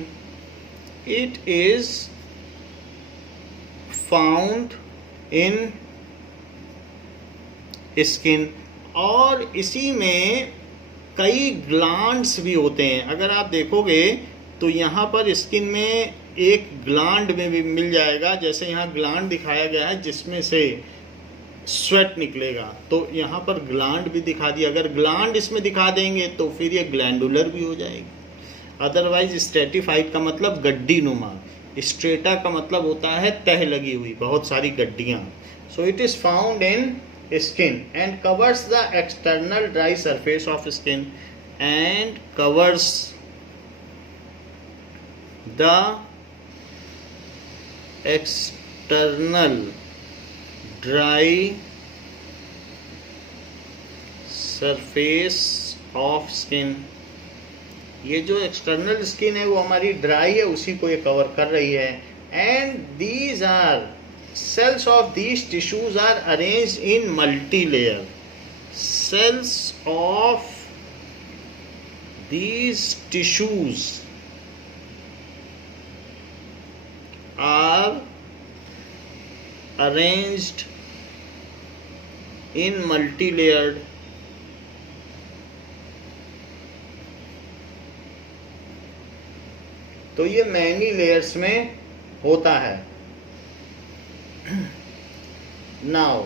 It is found in skin, और इसी में कई ग्लैंड्स भी होते हैं। अगर आप देखोगे तो यहाँ पर स्किन में एक ग्लैंड में भी मिल जाएगा, जैसे यहाँ ग्लैंड दिखाया गया है जिसमें से स्वेट निकलेगा, तो यहाँ पर ग्लैंड भी दिखा दिया। अगर ग्लैंड इसमें दिखा देंगे तो फिर ये ग्लैंडुलर भी हो जाएगी। अदरवाइज स्ट्रेटिफाइड का मतलब गड्डी नुमा, स्ट्रेटा का मतलब होता है तह लगी हुई, बहुत सारी गड्डियाँ। So it is found in skin and covers the external dry surface of skin and covers the external dry surface of skin। ये जो एक्सटर्नल स्किन है वो हमारी ड्राई है, उसी को ये कवर कर रही है। And these are cells of these tissues are arranged in multi-layer। Cells of these tissues are arranged in multi-layered तो ये मैनी लेयर्स में होता है। Now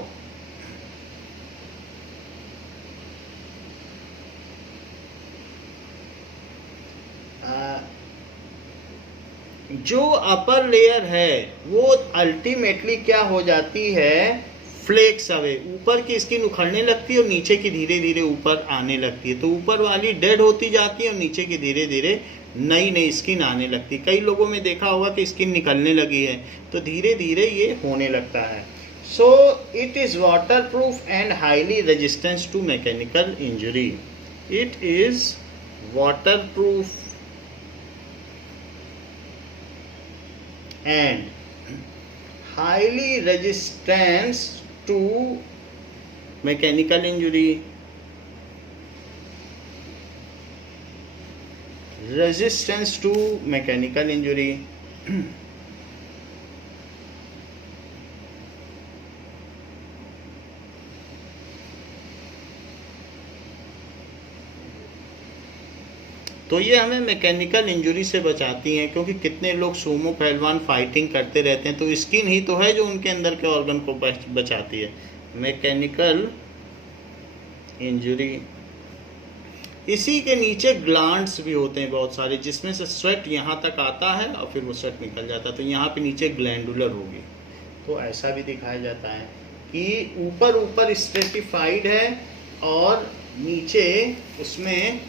जो अपर लेयर है वो अल्टीमेटली क्या हो जाती है, फ्लेक्स अवे, ऊपर की स्किन उखड़ने लगती है और नीचे की धीरे धीरे ऊपर आने लगती है। तो ऊपर वाली डेड होती जाती है और नीचे की धीरे धीरे नई नई स्किन आने लगती है। कई लोगों में देखा होगा कि स्किन निकलने लगी है, तो धीरे धीरे ये होने लगता है। So it is water proof and highly resistance to mechanical injury. It is water proof and highly resistance to mechanical injury। resistance to mechanical injury तो ये हमें मैकेनिकल इंजरी से बचाती हैं, क्योंकि कितने लोग सूमो पहलवान फाइटिंग करते रहते हैं, तो स्किन ही तो है जो उनके अंदर के ऑर्गन को बचाती है। Mechanical injury. इसी के नीचे ग्लैंड्स भी होते हैं बहुत सारे, जिसमें से स्वेट यहाँ तक आता है और फिर वो स्वेट निकल जाता है, तो यहाँ पे नीचे ग्लैंडुलर होगी। तो ऐसा भी दिखाया जाता है कि ऊपर ऊपर स्ट्रेटिफाइड है और नीचे उसमें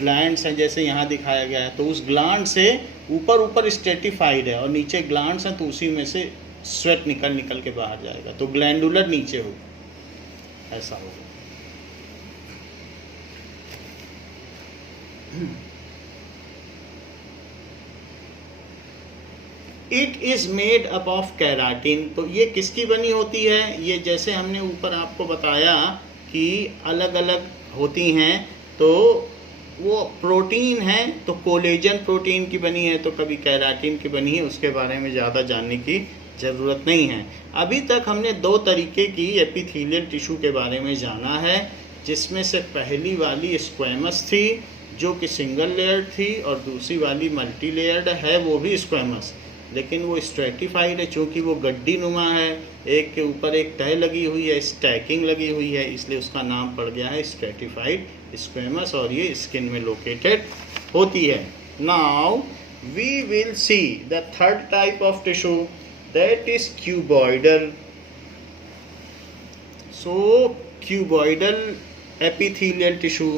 ग्लैंड्स हैं, जैसे यहाँ दिखाया गया है। तो उस ग्लैंड से ऊपर ऊपर स्ट्रेटिफाइड है और नीचे ग्लैंड्स हैं, तो उसी में से स्वेट निकल के बाहर जाएगा, तो ग्लैंडुलर नीचे होगा, ऐसा होगा। It is made up of keratin. तो ये किसकी बनी होती है, ये जैसे हमने ऊपर आपको बताया कि अलग अलग होती हैं, तो वो प्रोटीन है, तो कोलेजन प्रोटीन की बनी है, तो कभी केराटिन की बनी है, उसके बारे में ज़्यादा जानने की ज़रूरत नहीं है। अभी तक हमने दो तरीके की एपिथेलियल टिश्यू के बारे में जाना है, जिसमें से पहली वाली स्क्वैमस थी जो कि सिंगल लेयर्ड थी, और दूसरी वाली मल्टी लेयर्ड है, वो भी स्क्वैमस, लेकिन वो स्ट्रेटिफाइड है, चूँकि वो गड्डी नुमा है, एक के ऊपर एक तह लगी हुई है, स्टैकिंग लगी हुई है, इसलिए उसका नाम पड़ गया है स्ट्रेटिफाइड स्क्वैमस, और ये स्किन में लोकेटेड होती है। Now we will see the third type of tissue, that is cuboidal. So cuboidal epithelial tissue.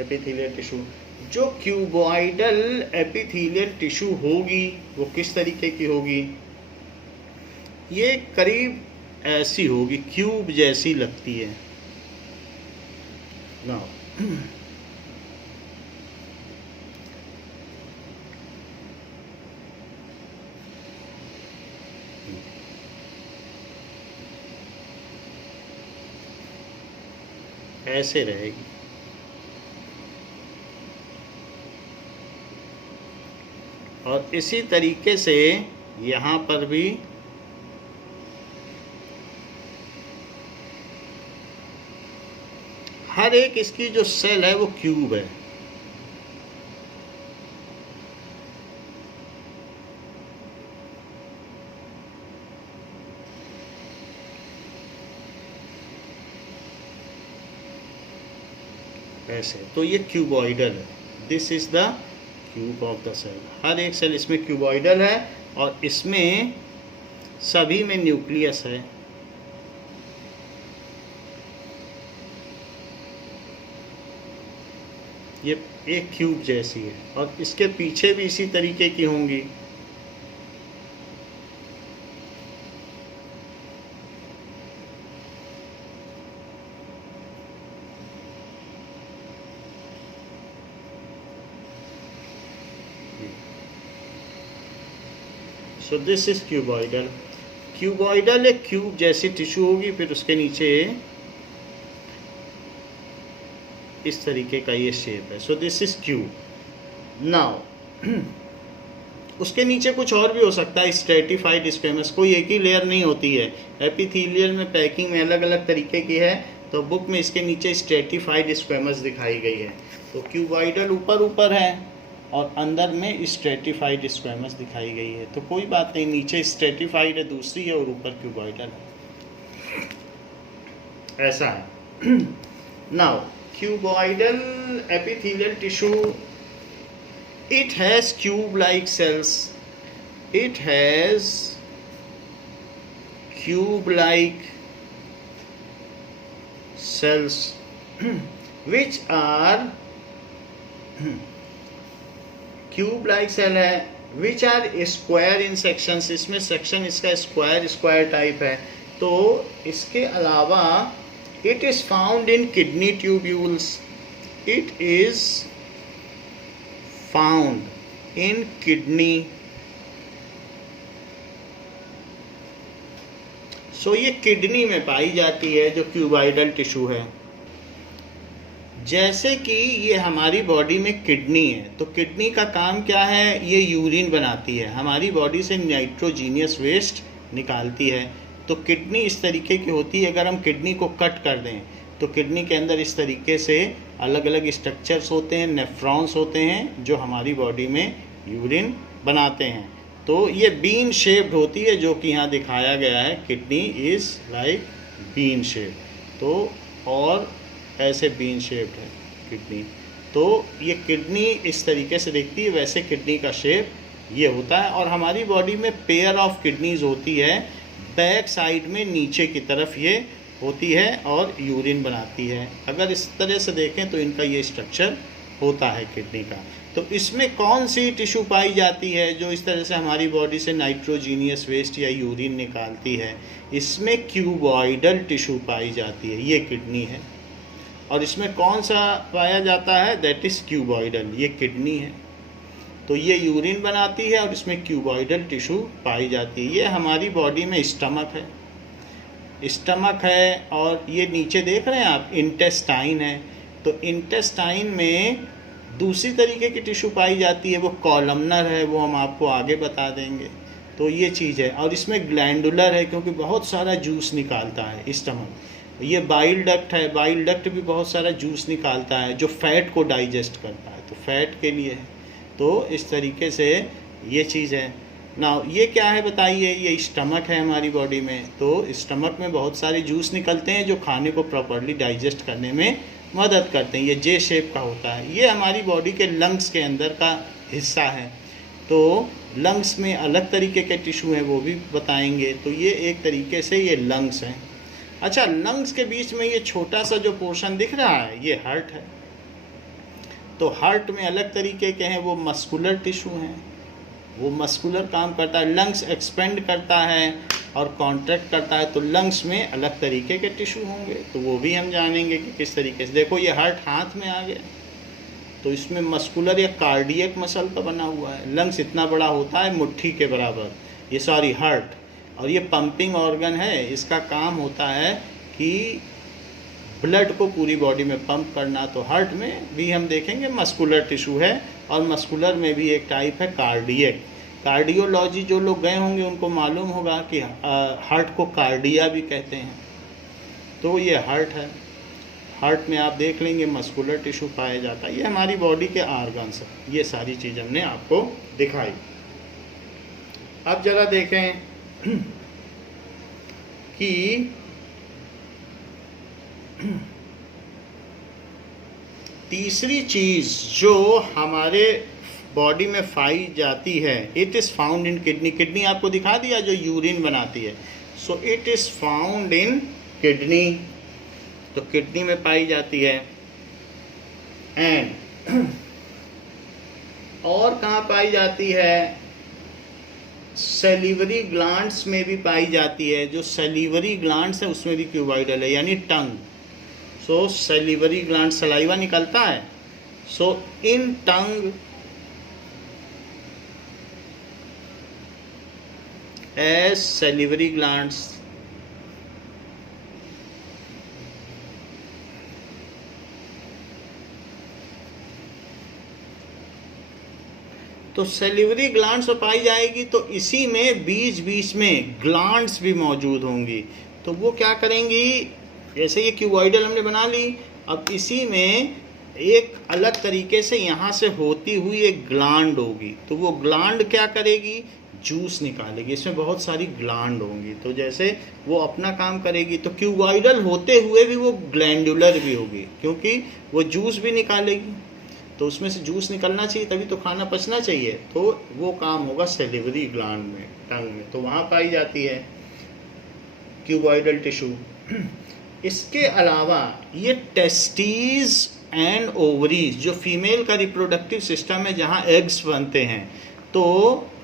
Epithelial tissue, जो क्यूबॉइडल एपिथेलियल टिश्यू होगी वो किस तरीके की होगी, ये करीब ऐसी होगी, क्यूब जैसी लगती है ना। ऐसे रहेगी। और इसी तरीके से यहाँ पर भी हर एक इसकी जो सेल है वो क्यूब है। ऐसे तो ये क्यूबॉइडल है। This is the cube of the cell. हर एक सेल इसमें क्यूबॉइडल है और इसमें सभी में न्यूक्लियस है। ये एक क्यूब जैसी है और इसके पीछे भी इसी तरीके की होंगी। So this is cuboidal. Cuboidal एक क्यूब जैसी टिश्यू होगी, फिर उसके नीचे इस तरीके का ये शेप है। So this is cube. Now उसके नीचे कुछ और भी हो सकता है, स्ट्रेटिफाइड स्क्वेमस। कोई एक ही लेयर नहीं होती है। एपिथेलियल में पैकिंग में अलग अलग तरीके की है, तो बुक में इसके नीचे स्ट्रेटिफाइड स्क्वेमस दिखाई गई है। तो क्यूबॉइडल ऊपर ऊपर है और अंदर में स्ट्रेटिफाइड स्क्वेमस दिखाई गई है। तो कोई बात नहीं, नीचे स्ट्रेटिफाइड है दूसरी है और ऊपर क्यूबॉइडल है, ऐसा है। Now cuboidal epithelial tissue, it has cube like cells. It has cube like cells which are cube like cell है, which are square in sections. इसमें सेक्शन इसका स्क्वायर टाइप है। तो इसके अलावा it is found in kidney tubules. It is found in kidney. So ये kidney में पाई जाती है जो क्यूबॉइडल टिश्यू है। जैसे कि ये हमारी बॉडी में किडनी है, तो किडनी का काम क्या है? ये यूरिन बनाती है, हमारी बॉडी से नाइट्रोजीनियस वेस्ट निकालती है। तो किडनी इस तरीके की होती है। अगर हम किडनी को कट कर दें तो किडनी के अंदर इस तरीके से अलग अलग स्ट्रक्चर्स होते हैं, नेफ्रॉन्स होते हैं जो हमारी बॉडी में यूरिन बनाते हैं। तो ये बीन शेप्ड होती है, जो कि यहाँ दिखाया गया है। Kidney is like bean shape. तो और ऐसे बीन शेप्ड है किडनी। तो ये किडनी इस तरीके से दिखती है, वैसे किडनी का शेप ये होता है। और हमारी बॉडी में पेयर ऑफ किडनीज होती है, बैक साइड में नीचे की तरफ ये होती है और यूरिन बनाती है। अगर इस तरह से देखें तो इनका ये स्ट्रक्चर होता है किडनी का। तो इसमें कौन सी टिश्यू पाई जाती है जो इस तरह से हमारी बॉडी से नाइट्रोजीनियस वेस्ट या यूरिन निकालती है? इसमें क्यूबॉइडल टिश्यू पाई जाती है, ये किडनी है। और इसमें कौन सा पाया जाता है? दैट इज़ क्यूबॉइडल, ये किडनी है। तो ये यूरिन बनाती है और इसमें क्यूबॉइडल टिश्यू पाई जाती है। ये हमारी बॉडी में स्टमक है और ये नीचे देख रहे हैं आप, इंटेस्टाइन है। तो इंटेस्टाइन में दूसरी तरीके की टिश्यू पाई जाती है, वो कॉलमनर है, वो हम आपको आगे बता देंगे। तो ये चीज़ है। और इसमें ग्लैंडुलर है, क्योंकि बहुत सारा जूस निकालता है स्टमक। ये बाइल डक्ट है, बाइल डक्ट भी बहुत सारा जूस निकालता है जो फैट को डाइजेस्ट करता है, तो फैट के लिए है। तो इस तरीके से ये चीज़ है। ना ये क्या है बताइए? ये स्टमक है हमारी बॉडी में। तो स्टमक में बहुत सारे जूस निकलते हैं जो खाने को प्रॉपर्ली डाइजेस्ट करने में मदद करते हैं। ये जे शेप का होता है। ये हमारी बॉडी के लंग्स के अंदर का हिस्सा है। तो लंग्स में अलग तरीके के टिश्यू हैं, वो भी बताएंगे। तो ये एक तरीके से ये लंग्स हैं। अच्छा, लंग्स के बीच में ये छोटा सा जो पोर्शन दिख रहा है, ये हार्ट है। तो हार्ट में अलग तरीके के हैं, वो मस्कुलर टिश्यू हैं, वो मस्कुलर काम करता है। लंग्स एक्सपेंड करता है और कॉन्ट्रैक्ट करता है। तो लंग्स में अलग तरीके के टिश्यू होंगे, तो वो भी हम जानेंगे कि किस तरीके से। देखो ये हार्ट हाथ में आ गया, तो इसमें मस्कुलर या कार्डियक मसल का बना हुआ है। लंग्स इतना बड़ा होता है मुट्ठी के बराबर, ये सॉरी हार्ट। और ये पंपिंग ऑर्गन है, इसका काम होता है कि ब्लड को पूरी बॉडी में पंप करना। तो हार्ट में भी हम देखेंगे मस्कुलर टिश्यू है और मस्कुलर में भी एक टाइप है कार्डियक। कार्डियोलॉजी जो लोग गए होंगे उनको मालूम होगा कि हार्ट को कार्डिया भी कहते हैं। तो ये हार्ट है, हार्ट में आप देख लेंगे मस्कुलर टिश्यू पाया जाता है। ये हमारी बॉडी के आर्गन्स हैं। ये सारी चीज़ हमने आपको दिखाई। अब जरा देखें कि तीसरी चीज़ जो हमारे बॉडी में पाई जाती है, it is found in kidney. Kidney आपको दिखा दिया जो यूरिन बनाती है। So it is found in kidney, तो किडनी में पाई जाती है। एंड और कहाँ पाई जाती है? सेलिवरी ग्लैंड्स में भी पाई जाती है। जो सेलिवरी ग्लैंड्स है उसमें भी क्यूबॉइडल है, यानी टंग। सो सेलिवरी ग्लैंड सलाइवा निकलता है। सो in tongue as salivary glands, तो सेलिवरी ग्लैंड्स पाई जाएगी तो इसी में बीच बीच में ग्लैंड्स भी मौजूद होंगी। तो वो क्या करेंगी, जैसे ये क्यूबॉइडल हमने बना ली, अब इसी में एक अलग तरीके से यहाँ से होती हुई एक ग्लैंड होगी। तो वो ग्लैंड क्या करेगी, जूस निकालेगी। इसमें बहुत सारी ग्लैंड होंगी, तो जैसे वो अपना काम करेगी। तो क्यूबॉइडल होते हुए भी वो ग्लैंडुलर भी होगी, क्योंकि वो जूस भी निकालेगी। तो उसमें से जूस निकलना चाहिए, तभी तो खाना पचना चाहिए। तो वो काम होगा सेलिवरी ग्लैंड में, टंग में, तो वहाँ पाई जाती है क्यूबॉइडल टिश्यू। इसके अलावा ये टेस्टीज एंड ओवरीज, जो फीमेल का रिप्रोडक्टिव सिस्टम है, जहाँ एग्स बनते हैं, तो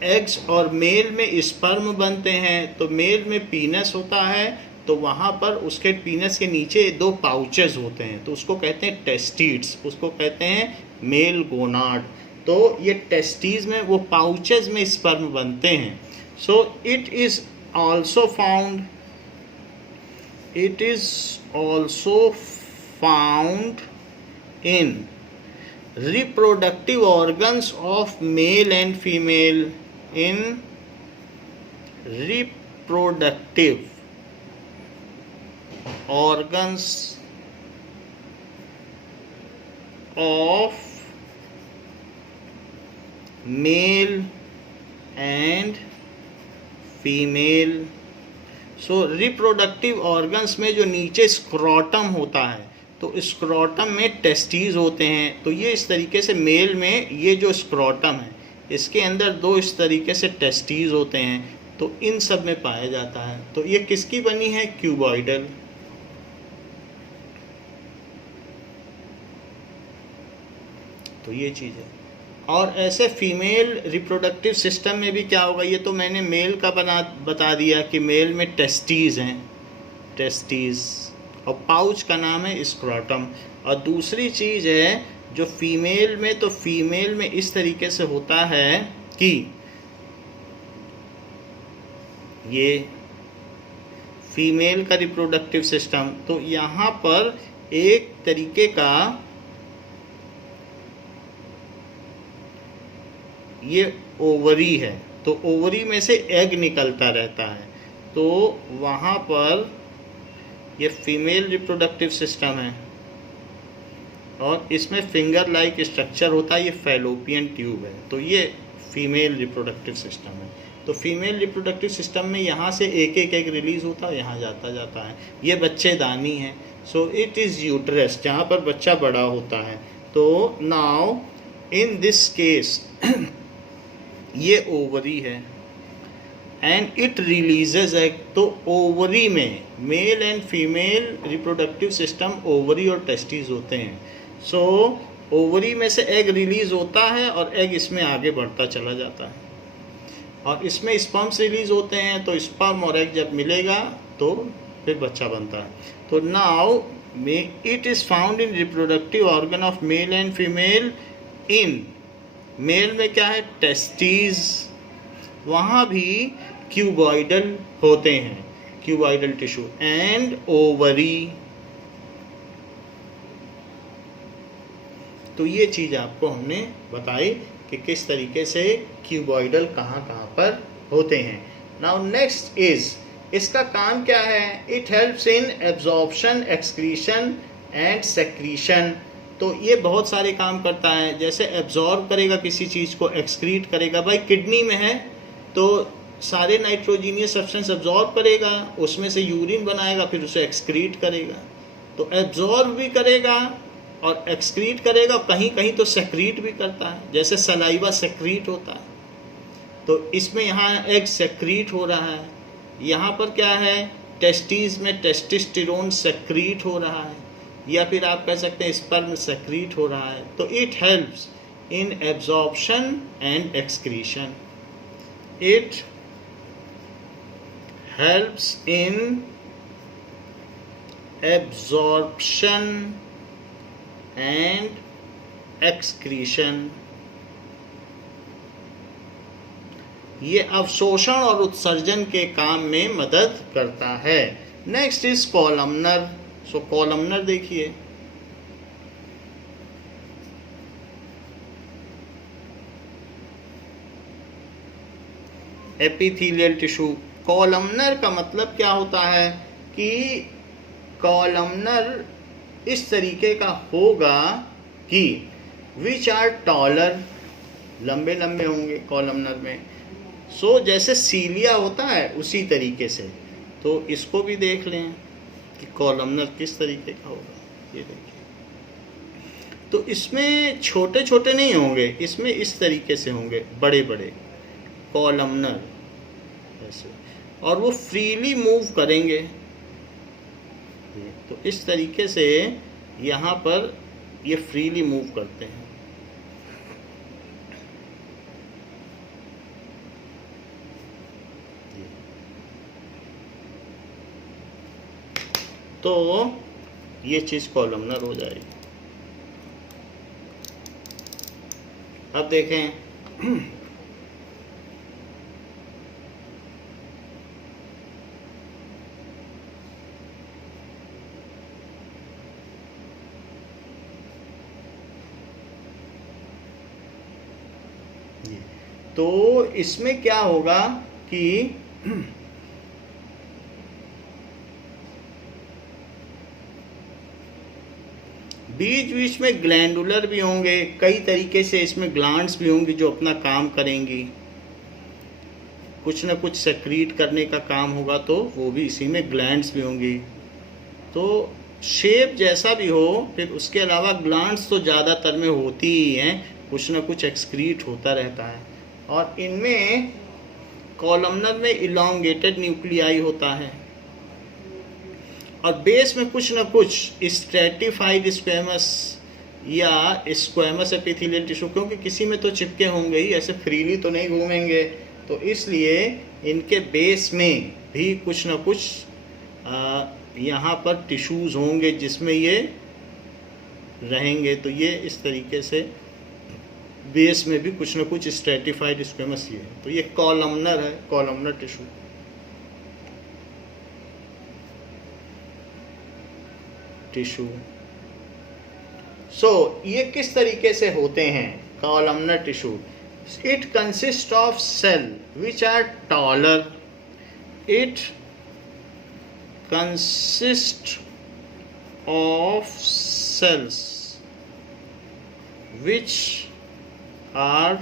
एग्स और मेल में स्पर्म बनते हैं। तो मेल में पीनस होता है, तो वहाँ पर उसके पीनस के नीचे 2 पाउचेस होते हैं, तो उसको कहते हैं टेस्टिड्स, उसको कहते हैं मेल गोनाड। तो ये टेस्टीज में वो पाउचेस में स्पर्म बनते हैं। सो it is also found in reproductive organs of male and female, in reproductive organs of male and female। So reproductive organs में जो नीचे स्क्रोटम होता है, तो स्क्रोटम में टेस्टीज होते हैं। तो ये इस तरीके से मेल में ये जो स्क्रोटम है, इसके अंदर 2 इस तरीके से टेस्टीज होते हैं, तो इन सब में पाया जाता है। तो ये किसकी बनी है, क्यूबॉइडल। तो ये चीज़ है। और ऐसे फीमेल रिप्रोडक्टिव सिस्टम में भी क्या होगा, ये तो मैंने मेल का बता दिया कि मेल में टेस्टीज हैं, टेस्टीज, और पाउच का नाम है स्क्रोटम। और दूसरी चीज़ है जो फीमेल में, तो फीमेल में इस तरीके से होता है कि ये फीमेल का रिप्रोडक्टिव सिस्टम, तो यहाँ पर एक तरीके का ये ओवरी है, तो ओवरी में से एग निकलता रहता है। तो वहाँ पर ये फीमेल रिप्रोडक्टिव सिस्टम है, और इसमें फिंगर लाइक स्ट्रक्चर होता है, ये फैलोपियन ट्यूब है। तो ये फीमेल रिप्रोडक्टिव सिस्टम है। तो फीमेल रिप्रोडक्टिव सिस्टम में यहाँ से एक एग रिलीज होता है, यहाँ जाता है। ये बच्चेदानी है। सो इट इज़ यूट्रस, जहाँ पर बच्चा बड़ा होता है। तो नाउ इन दिस केस ये ओवरी है एंड इट रिलीजेज एग। तो ओवरी में mail and female reproductive system, ovary और टेस्टिस होते हैं। सो ओवरी में से एग रिलीज होता है और एग इसमें आगे बढ़ता चला जाता है, और इसमें स्पर्म्स रिलीज होते हैं। तो स्पर्म और एग जब मिलेगा तो फिर बच्चा बनता है। तो now it is found in reproductive organ of male and female. In male में क्या है, टेस्टीज, वहाँ भी क्यूबॉइडल होते हैं, क्यूबॉइडल टिश्यू, एंड ओवरी, तो ये चीज़ आपको हमने बताई कि किस तरीके से क्यूबॉइडल कहाँ कहाँ पर होते हैं। नाउ नेक्स्ट इज, इसका काम क्या है? It helps in absorption, excretion and secretion. तो ये बहुत सारे काम करता है, जैसे एब्जॉर्ब करेगा किसी चीज़ को, एक्सक्रीट करेगा। भाई किडनी में है तो सारे नाइट्रोजीनियस सब्सटेंस एब्जॉर्ब करेगा, उसमें से यूरिन बनाएगा, फिर उसे एक्सक्रीट करेगा। तो एब्जॉर्ब भी करेगा और एक्सक्रीट करेगा, कहीं कहीं तो सेक्रीट भी करता है, जैसे सलाइवा सेक्रीट होता है। तो इसमें यहाँ एग सेक्रीट हो रहा है, यहाँ पर क्या है, टेस्टिस में टेस्टोस्टेरोन सेक्रीट हो रहा है, या फिर आप कह सकते हैं स्पर्म सेक्रीट हो रहा है। तो it helps in absorption and excretion. It helps in absorption and excretion। ये अवशोषण और उत्सर्जन के काम में मदद करता है। Next is columnar. So columnar देखिए, एपिथेलियल टिश्यू। कॉलमनर का मतलब क्या होता है कि कॉलमनर इस तरीके का होगा कि विच आर टॉलर, लंबे लंबे होंगे कॉलमनर में। सो जैसे सीलिया होता है उसी तरीके से। तो इसको भी देख लें कि कॉलमनर किस तरीके का होगा। ये देखिए, तो इसमें छोटे छोटे नहीं होंगे, इसमें इस तरीके से होंगे, बड़े बड़े कॉलमनर ऐसे, और वो फ्रीली मूव करेंगे। तो इस तरीके से यहाँ पर ये फ्रीली मूव करते हैं। तो ये चीज़ कॉलमनर हो जाएगी। अब देखें, तो इसमें क्या होगा कि बीच बीच में ग्लैंडुलर भी होंगे, कई तरीके से इसमें ग्लैंड्स भी होंगी जो अपना काम करेंगी, कुछ ना कुछ सेक्रीट करने का काम होगा, तो वो भी इसी में ग्लैंड्स भी होंगी। तो शेप जैसा भी हो, फिर उसके अलावा ग्लैंड्स तो ज़्यादातर में होती ही हैं, कुछ ना कुछ एक्सक्रीट होता रहता है। और इनमें कॉलमनर में इलॉन्गेटेड न्यूक्लियाई होता है, और बेस में कुछ न कुछ स्ट्रेटिफाइड स्क्वेमस या स्क्वेमस एपिथेलियल टिश्यू, क्योंकि किसी में तो चिपके होंगे ही, ऐसे फ्रीली तो नहीं घूमेंगे। तो इसलिए इनके बेस में भी कुछ न कुछ यहाँ पर टिश्यूज़ होंगे जिसमें ये रहेंगे। तो ये इस तरीके से बेस में भी कुछ न कुछ स्ट्रेटिफाइड स्क्वेमस ये है। तो ये कॉलमनर है, कॉलमनर टिश्यू। सो ये किस तरीके से होते हैं columnar tissue? It consist of cell which are taller. It consist of cells which are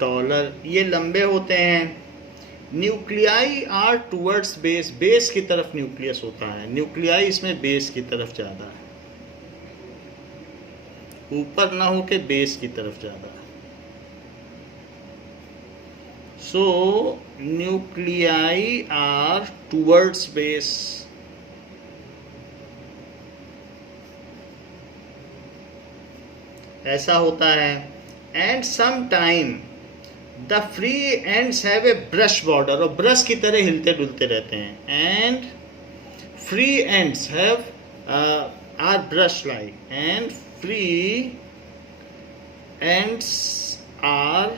taller, ये लंबे होते हैं। Nuclei are towards base, base की तरफ न्यूक्लियस होता है, न्यूक्लियाई इसमें बेस की तरफ ज़्यादा है, ऊपर ना हो के बेस की तरफ ज़्यादा है। So nuclei are towards base. ऐसा होता है। And some time the free ends have a brush border, और ब्रश की तरह हिलते डुलते रहते हैं। And free ends have are brush like, and free ends are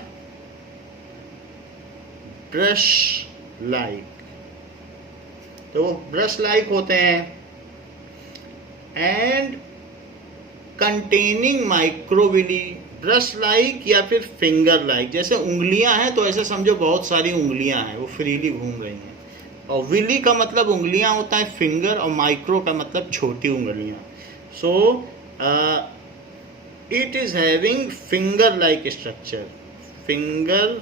brush like. तो वो ब्रश लाइक होते हैं। And containing microvilli, brush like या फिर फिंगर लाइक। जैसे उंगलियां हैं तो ऐसे समझो बहुत सारी उंगलियां हैं, वो फ्रीली घूम रही हैं। और विली का मतलब उंगलियां होता है फिंगर, और माइक्रो का मतलब छोटी उंगलियां। So it is having finger like structure, finger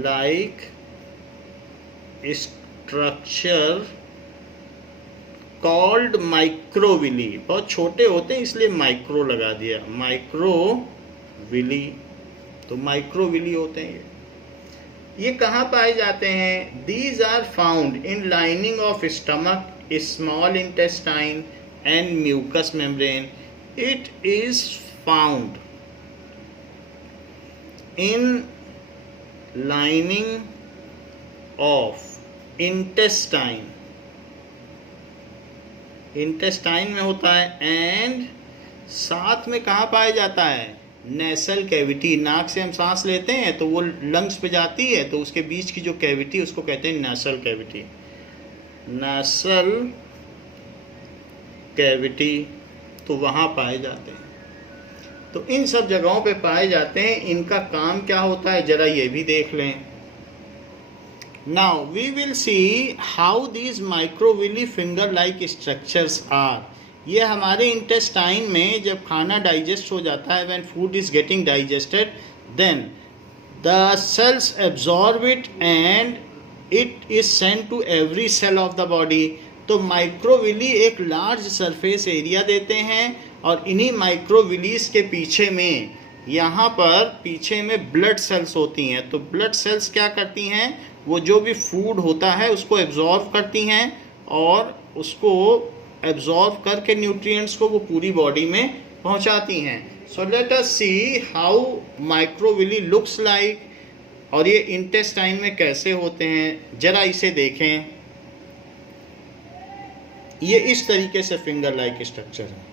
like structure called microvilli. बहुत छोटे होते हैं इसलिए माइक्रो लगा दिया, माइक्रोविली। तो माइक्रोविली होते हैं ये कहाँ पाए जाते हैं? These are found in lining of stomach, small intestine and mucous membrane. It is found in lining of intestine, intestine में होता है, एंड साथ में कहाँ पाया जाता है? Nasal cavity. नाक से हम सांस लेते हैं तो वो लंग्स पे जाती है, तो उसके बीच की जो कैविटी उसको कहते हैं नेसल कैविटी, नेसल कैविटी। तो वहाँ पाए जाते हैं। तो इन सब जगहों पे पाए जाते हैं। इनका काम क्या होता है जरा ये भी देख लें। Now we will see how these microvilli finger-like structures are. ये हमारे इंटेस्टाइन में जब खाना डाइजेस्ट हो जाता है, when food is getting digested, then the cells absorb it and it is sent to every cell of the body. तो microvilli एक लार्ज सरफेस एरिया देते हैं, और इन्हीं माइक्रोविलीज के पीछे में, यहाँ पर पीछे में ब्लड सेल्स होती हैं। तो ब्लड सेल्स क्या करती हैं? वो जो भी फूड होता है उसको एब्जॉर्व करती हैं, और उसको एब्जॉर्व करके न्यूट्रिएंट्स को वो पूरी बॉडी में पहुंचाती हैं। So let us see how microvilli looks like, और ये इंटेस्टाइन में कैसे होते हैं जरा इसे देखें। ये इस तरीके से फिंगर लाइक स्ट्रक्चर है।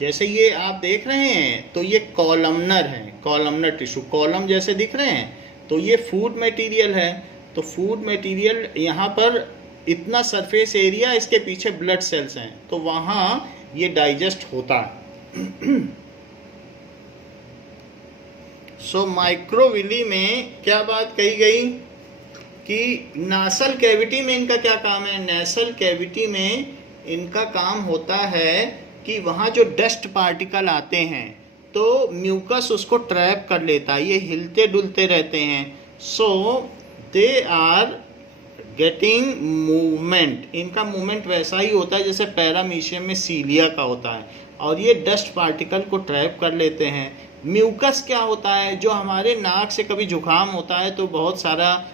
जैसे ये आप देख रहे हैं तो ये कॉलमनर है, कॉलमनर टिश्यू, कॉलम जैसे दिख रहे हैं। तो ये फूड मटेरियल है। तो फूड मटेरियल यहाँ पर इतना सरफेस एरिया, इसके पीछे ब्लड सेल्स हैं, तो वहाँ ये डाइजेस्ट होता है। सो माइक्रोविली में क्या बात कही गई कि नासल कैविटी में इनका क्या काम है? नेसल कैविटी में इनका काम होता है कि वहाँ जो डस्ट पार्टिकल आते हैं तो म्यूकस उसको ट्रैप कर लेता है, ये हिलते डुलते रहते हैं। So they are getting movement, इनका मूवमेंट वैसा ही होता है जैसे पैरामीशियम में सीलिया का होता है, और ये डस्ट पार्टिकल को ट्रैप कर लेते हैं। म्यूकस क्या होता है? जो हमारे नाक से कभी जुकाम होता है तो बहुत सारा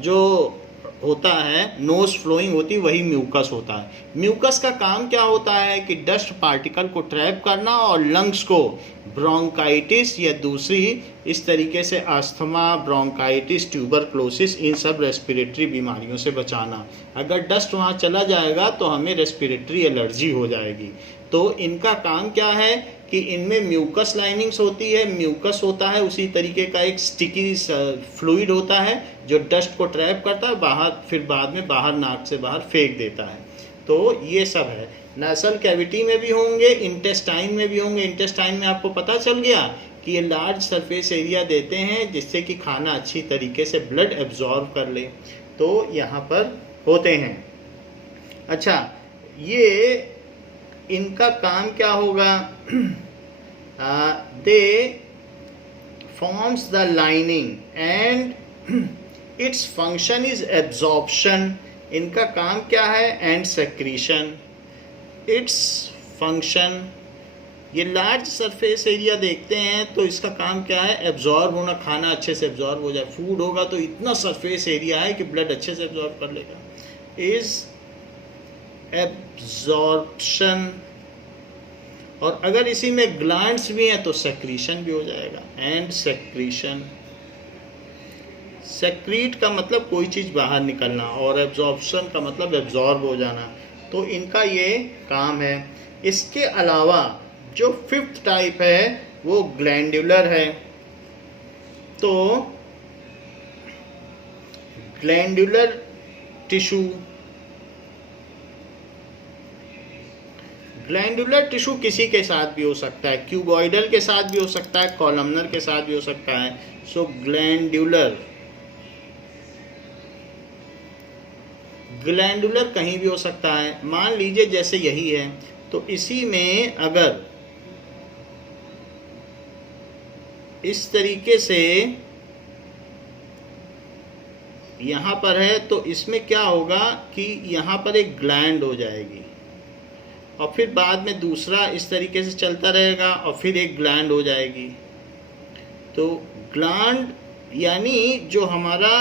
जो होता है नोज फ्लोइंग होती है, वही म्यूकस होता है। म्यूकस का काम क्या होता है कि डस्ट पार्टिकल को ट्रैप करना और लंग्स को ब्रोंकाइटिस या दूसरी इस तरीके से अस्थमा, ब्रोंकाइटिस, ट्यूबरक्लोसिस, इन सब रेस्पिरेटरी बीमारियों से बचाना। अगर डस्ट वहाँ चला जाएगा तो हमें रेस्पिरेटरी एलर्जी हो जाएगी। तो इनका काम क्या है कि इनमें म्यूकस लाइनिंग्स होती है, म्यूकस होता है उसी तरीके का एक स्टिकी फ्लूइड होता है जो डस्ट को ट्रैप करता है बाहर, फिर बाद में बाहर नाक से बाहर फेंक देता है। तो ये सब है। नेसल कैविटी में भी होंगे, इंटेस्टाइन में भी होंगे। इंटेस्टाइन में आपको पता चल गया कि ये लार्ज सरफेस एरिया देते हैं जिससे कि खाना अच्छी तरीके से ब्लड एब्जॉर्व कर ले। तो यहाँ पर होते हैं। अच्छा, ये इनका काम क्या होगा? दे forms the lining and its function is absorption. इनका काम क्या है? And secretion. इट्स फंक्शन, ये लार्ज सरफेस एरिया देखते हैं तो इसका काम क्या है? एब्जॉर्ब होना, खाना अच्छे से एब्जॉर्ब हो जाए। फूड होगा तो इतना सरफेस एरिया है कि ब्लड अच्छे से एब्जॉर्ब कर लेगा। Is absorption. और अगर इसी में ग्लैंड्स भी हैं तो सेक्रीशन भी हो जाएगा। एंड सेक्रीशन, सेक्रीट का मतलब कोई चीज़ बाहर निकलना, और एब्जॉर्प्शन का मतलब एब्जॉर्ब हो जाना। तो इनका ये काम है। इसके अलावा जो फिफ्थ टाइप है वो ग्लैंडुलर है। तो ग्लैंडुलर टिश्यू ग्लैंडुलर टिश्यू किसी के साथ भी हो सकता है, क्यूबॉइडल के साथ भी हो सकता है, कॉलमनर के साथ भी हो सकता है। सो ग्लैंडुलर कहीं भी हो सकता है। मान लीजिए जैसे यही है, तो इसी में अगर इस तरीके से यहाँ पर है, तो इसमें क्या होगा कि यहाँ पर एक ग्लैंड हो जाएगी, और फिर बाद में दूसरा इस तरीके से चलता रहेगा, और फिर एक ग्लैंड हो जाएगी। तो ग्लैंड यानी जो हमारा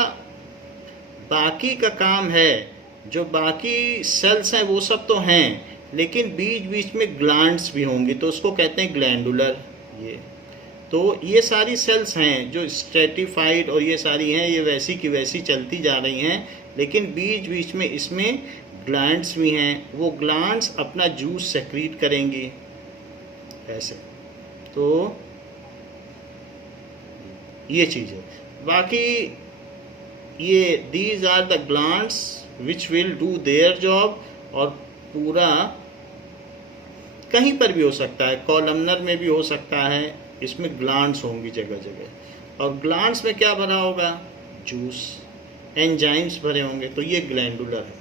बाकी का काम है, जो बाकी सेल्स हैं वो सब तो हैं, लेकिन बीच बीच में ग्लैंड्स भी होंगी, तो उसको कहते हैं ग्लैंडुलर। ये सारी सेल्स हैं जो स्ट्रेटिफाइड और ये सारी हैं, ये वैसी की वैसी चलती जा रही हैं, लेकिन बीच बीच में इसमें ग्लैंड्स भी हैं। वो ग्लैंड्स अपना जूस सेक्रीट करेंगी ऐसे। तो ये चीज़ है। बाकी ये these are the glands which will do their job, और पूरा कहीं पर भी हो सकता है, कॉलमनर में भी हो सकता है, इसमें ग्लैंड्स होंगी जगह जगह। और ग्लैंड्स में क्या भरा होगा? जूस, एंजाइम्स भरे होंगे, तो ये ग्लैंडुलर है।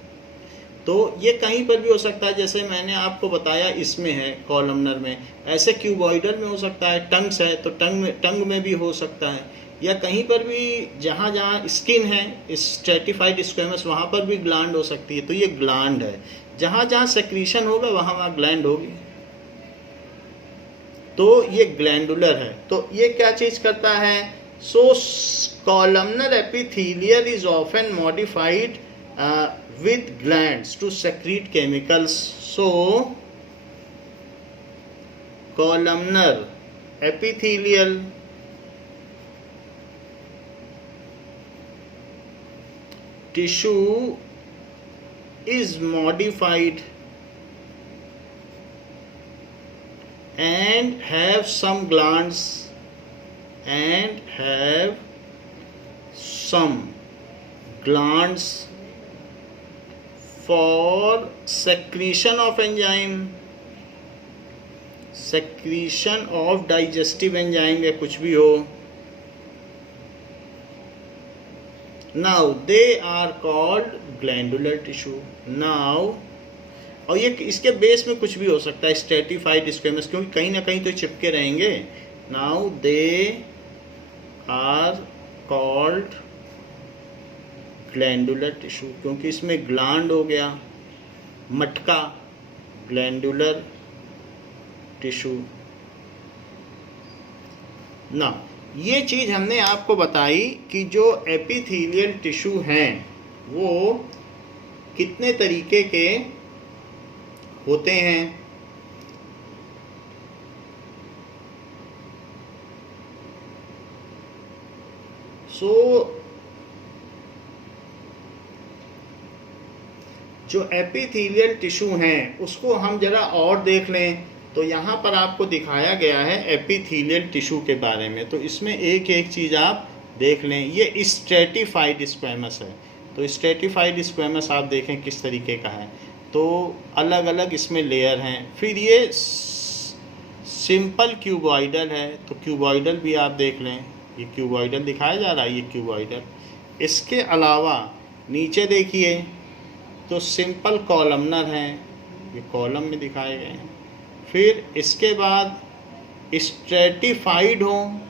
तो ये कहीं पर भी हो सकता है, जैसे मैंने आपको बताया इसमें है कॉलमनर में, ऐसे क्यूबॉइडल में हो सकता है, टंग्स है तो टंग में भी हो सकता है, या कहीं पर भी जहाँ जहाँ स्किन है स्ट्रेटिफाइड स्क्वेमस वहाँ पर भी ग्लैंड हो सकती है। तो ये ग्लैंड है, जहाँ जहाँ सेक्रीशन होगा वहाँ वहाँ ग्लैंड होगी, तो ये ग्लैंडुलर है। तो ये क्या चीज़ करता है? So columnar epithelial is often modified with glands to secrete chemicals. So columnar epithelial tissue is modified and have some glands for secretion of enzyme, secretion of digestive enzyme या कुछ भी हो। Now they are called glandular tissue. Now और ये इसके base में कुछ भी हो सकता है, स्ट्रेटिफाइड स्क्वेमस, क्योंकि कहीं ना कहीं तो चिपके रहेंगे। Now they are called glandular tissue, क्योंकि इसमें ग्लैंड हो गया, मटका, ग्लैंडुलर टिश्यू ना। ये चीज़ हमने आपको बताई कि जो एपिथेलियल टिश्यू हैं वो कितने तरीके के होते हैं। जो एपिथेलियल टिश्यू हैं उसको हम जरा और देख लें, तो यहाँ पर आपको दिखाया गया है एपिथेलियल टिश्यू के बारे में। तो इसमें एक एक चीज़ आप देख लें। ये स्ट्रेटिफाइड स्क्वेमस है, तो स्ट्रेटिफाइड स्क्वेमस आप देखें किस तरीके का है, तो अलग अलग इसमें लेयर हैं। फिर ये सिंपल क्यूबॉइडल है, तो क्यूबॉइडल भी आप देख लें, ये क्यूबॉइडल दिखाया जा रहा है, ये क्यूबॉइडल। इसके अलावा नीचे देखिए तो सिंपल कॉलमनर हैं, ये कॉलम में दिखाए गए हैं। फिर इसके बाद स्ट्रेटिफाइड हों,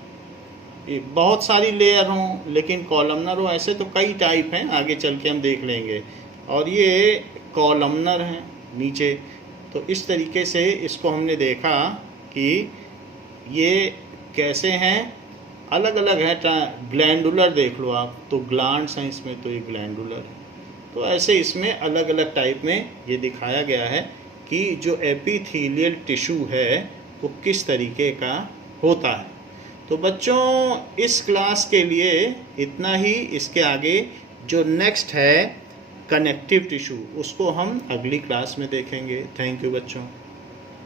बहुत सारी लेयर हों, लेकिन कॉलमनर हो, ऐसे तो कई टाइप हैं, आगे चल के हम देख लेंगे। और ये कॉलमनर हैं नीचे। तो इस तरीके से इसको हमने देखा कि ये कैसे हैं, अलग अलग है। ग्लैंडुलर देख लो आप, तो ग्लैंड्स हैं इसमें, तो ये ग्लैंडुलर है। तो ऐसे इसमें अलग अलग टाइप में ये दिखाया गया है कि जो एपिथेलियल टिश्यू है वो किस तरीके का होता है। तो बच्चों इस क्लास के लिए इतना ही। इसके आगे जो नेक्स्ट है कनेक्टिव टिश्यू, उसको हम अगली क्लास में देखेंगे। थैंक यू बच्चों।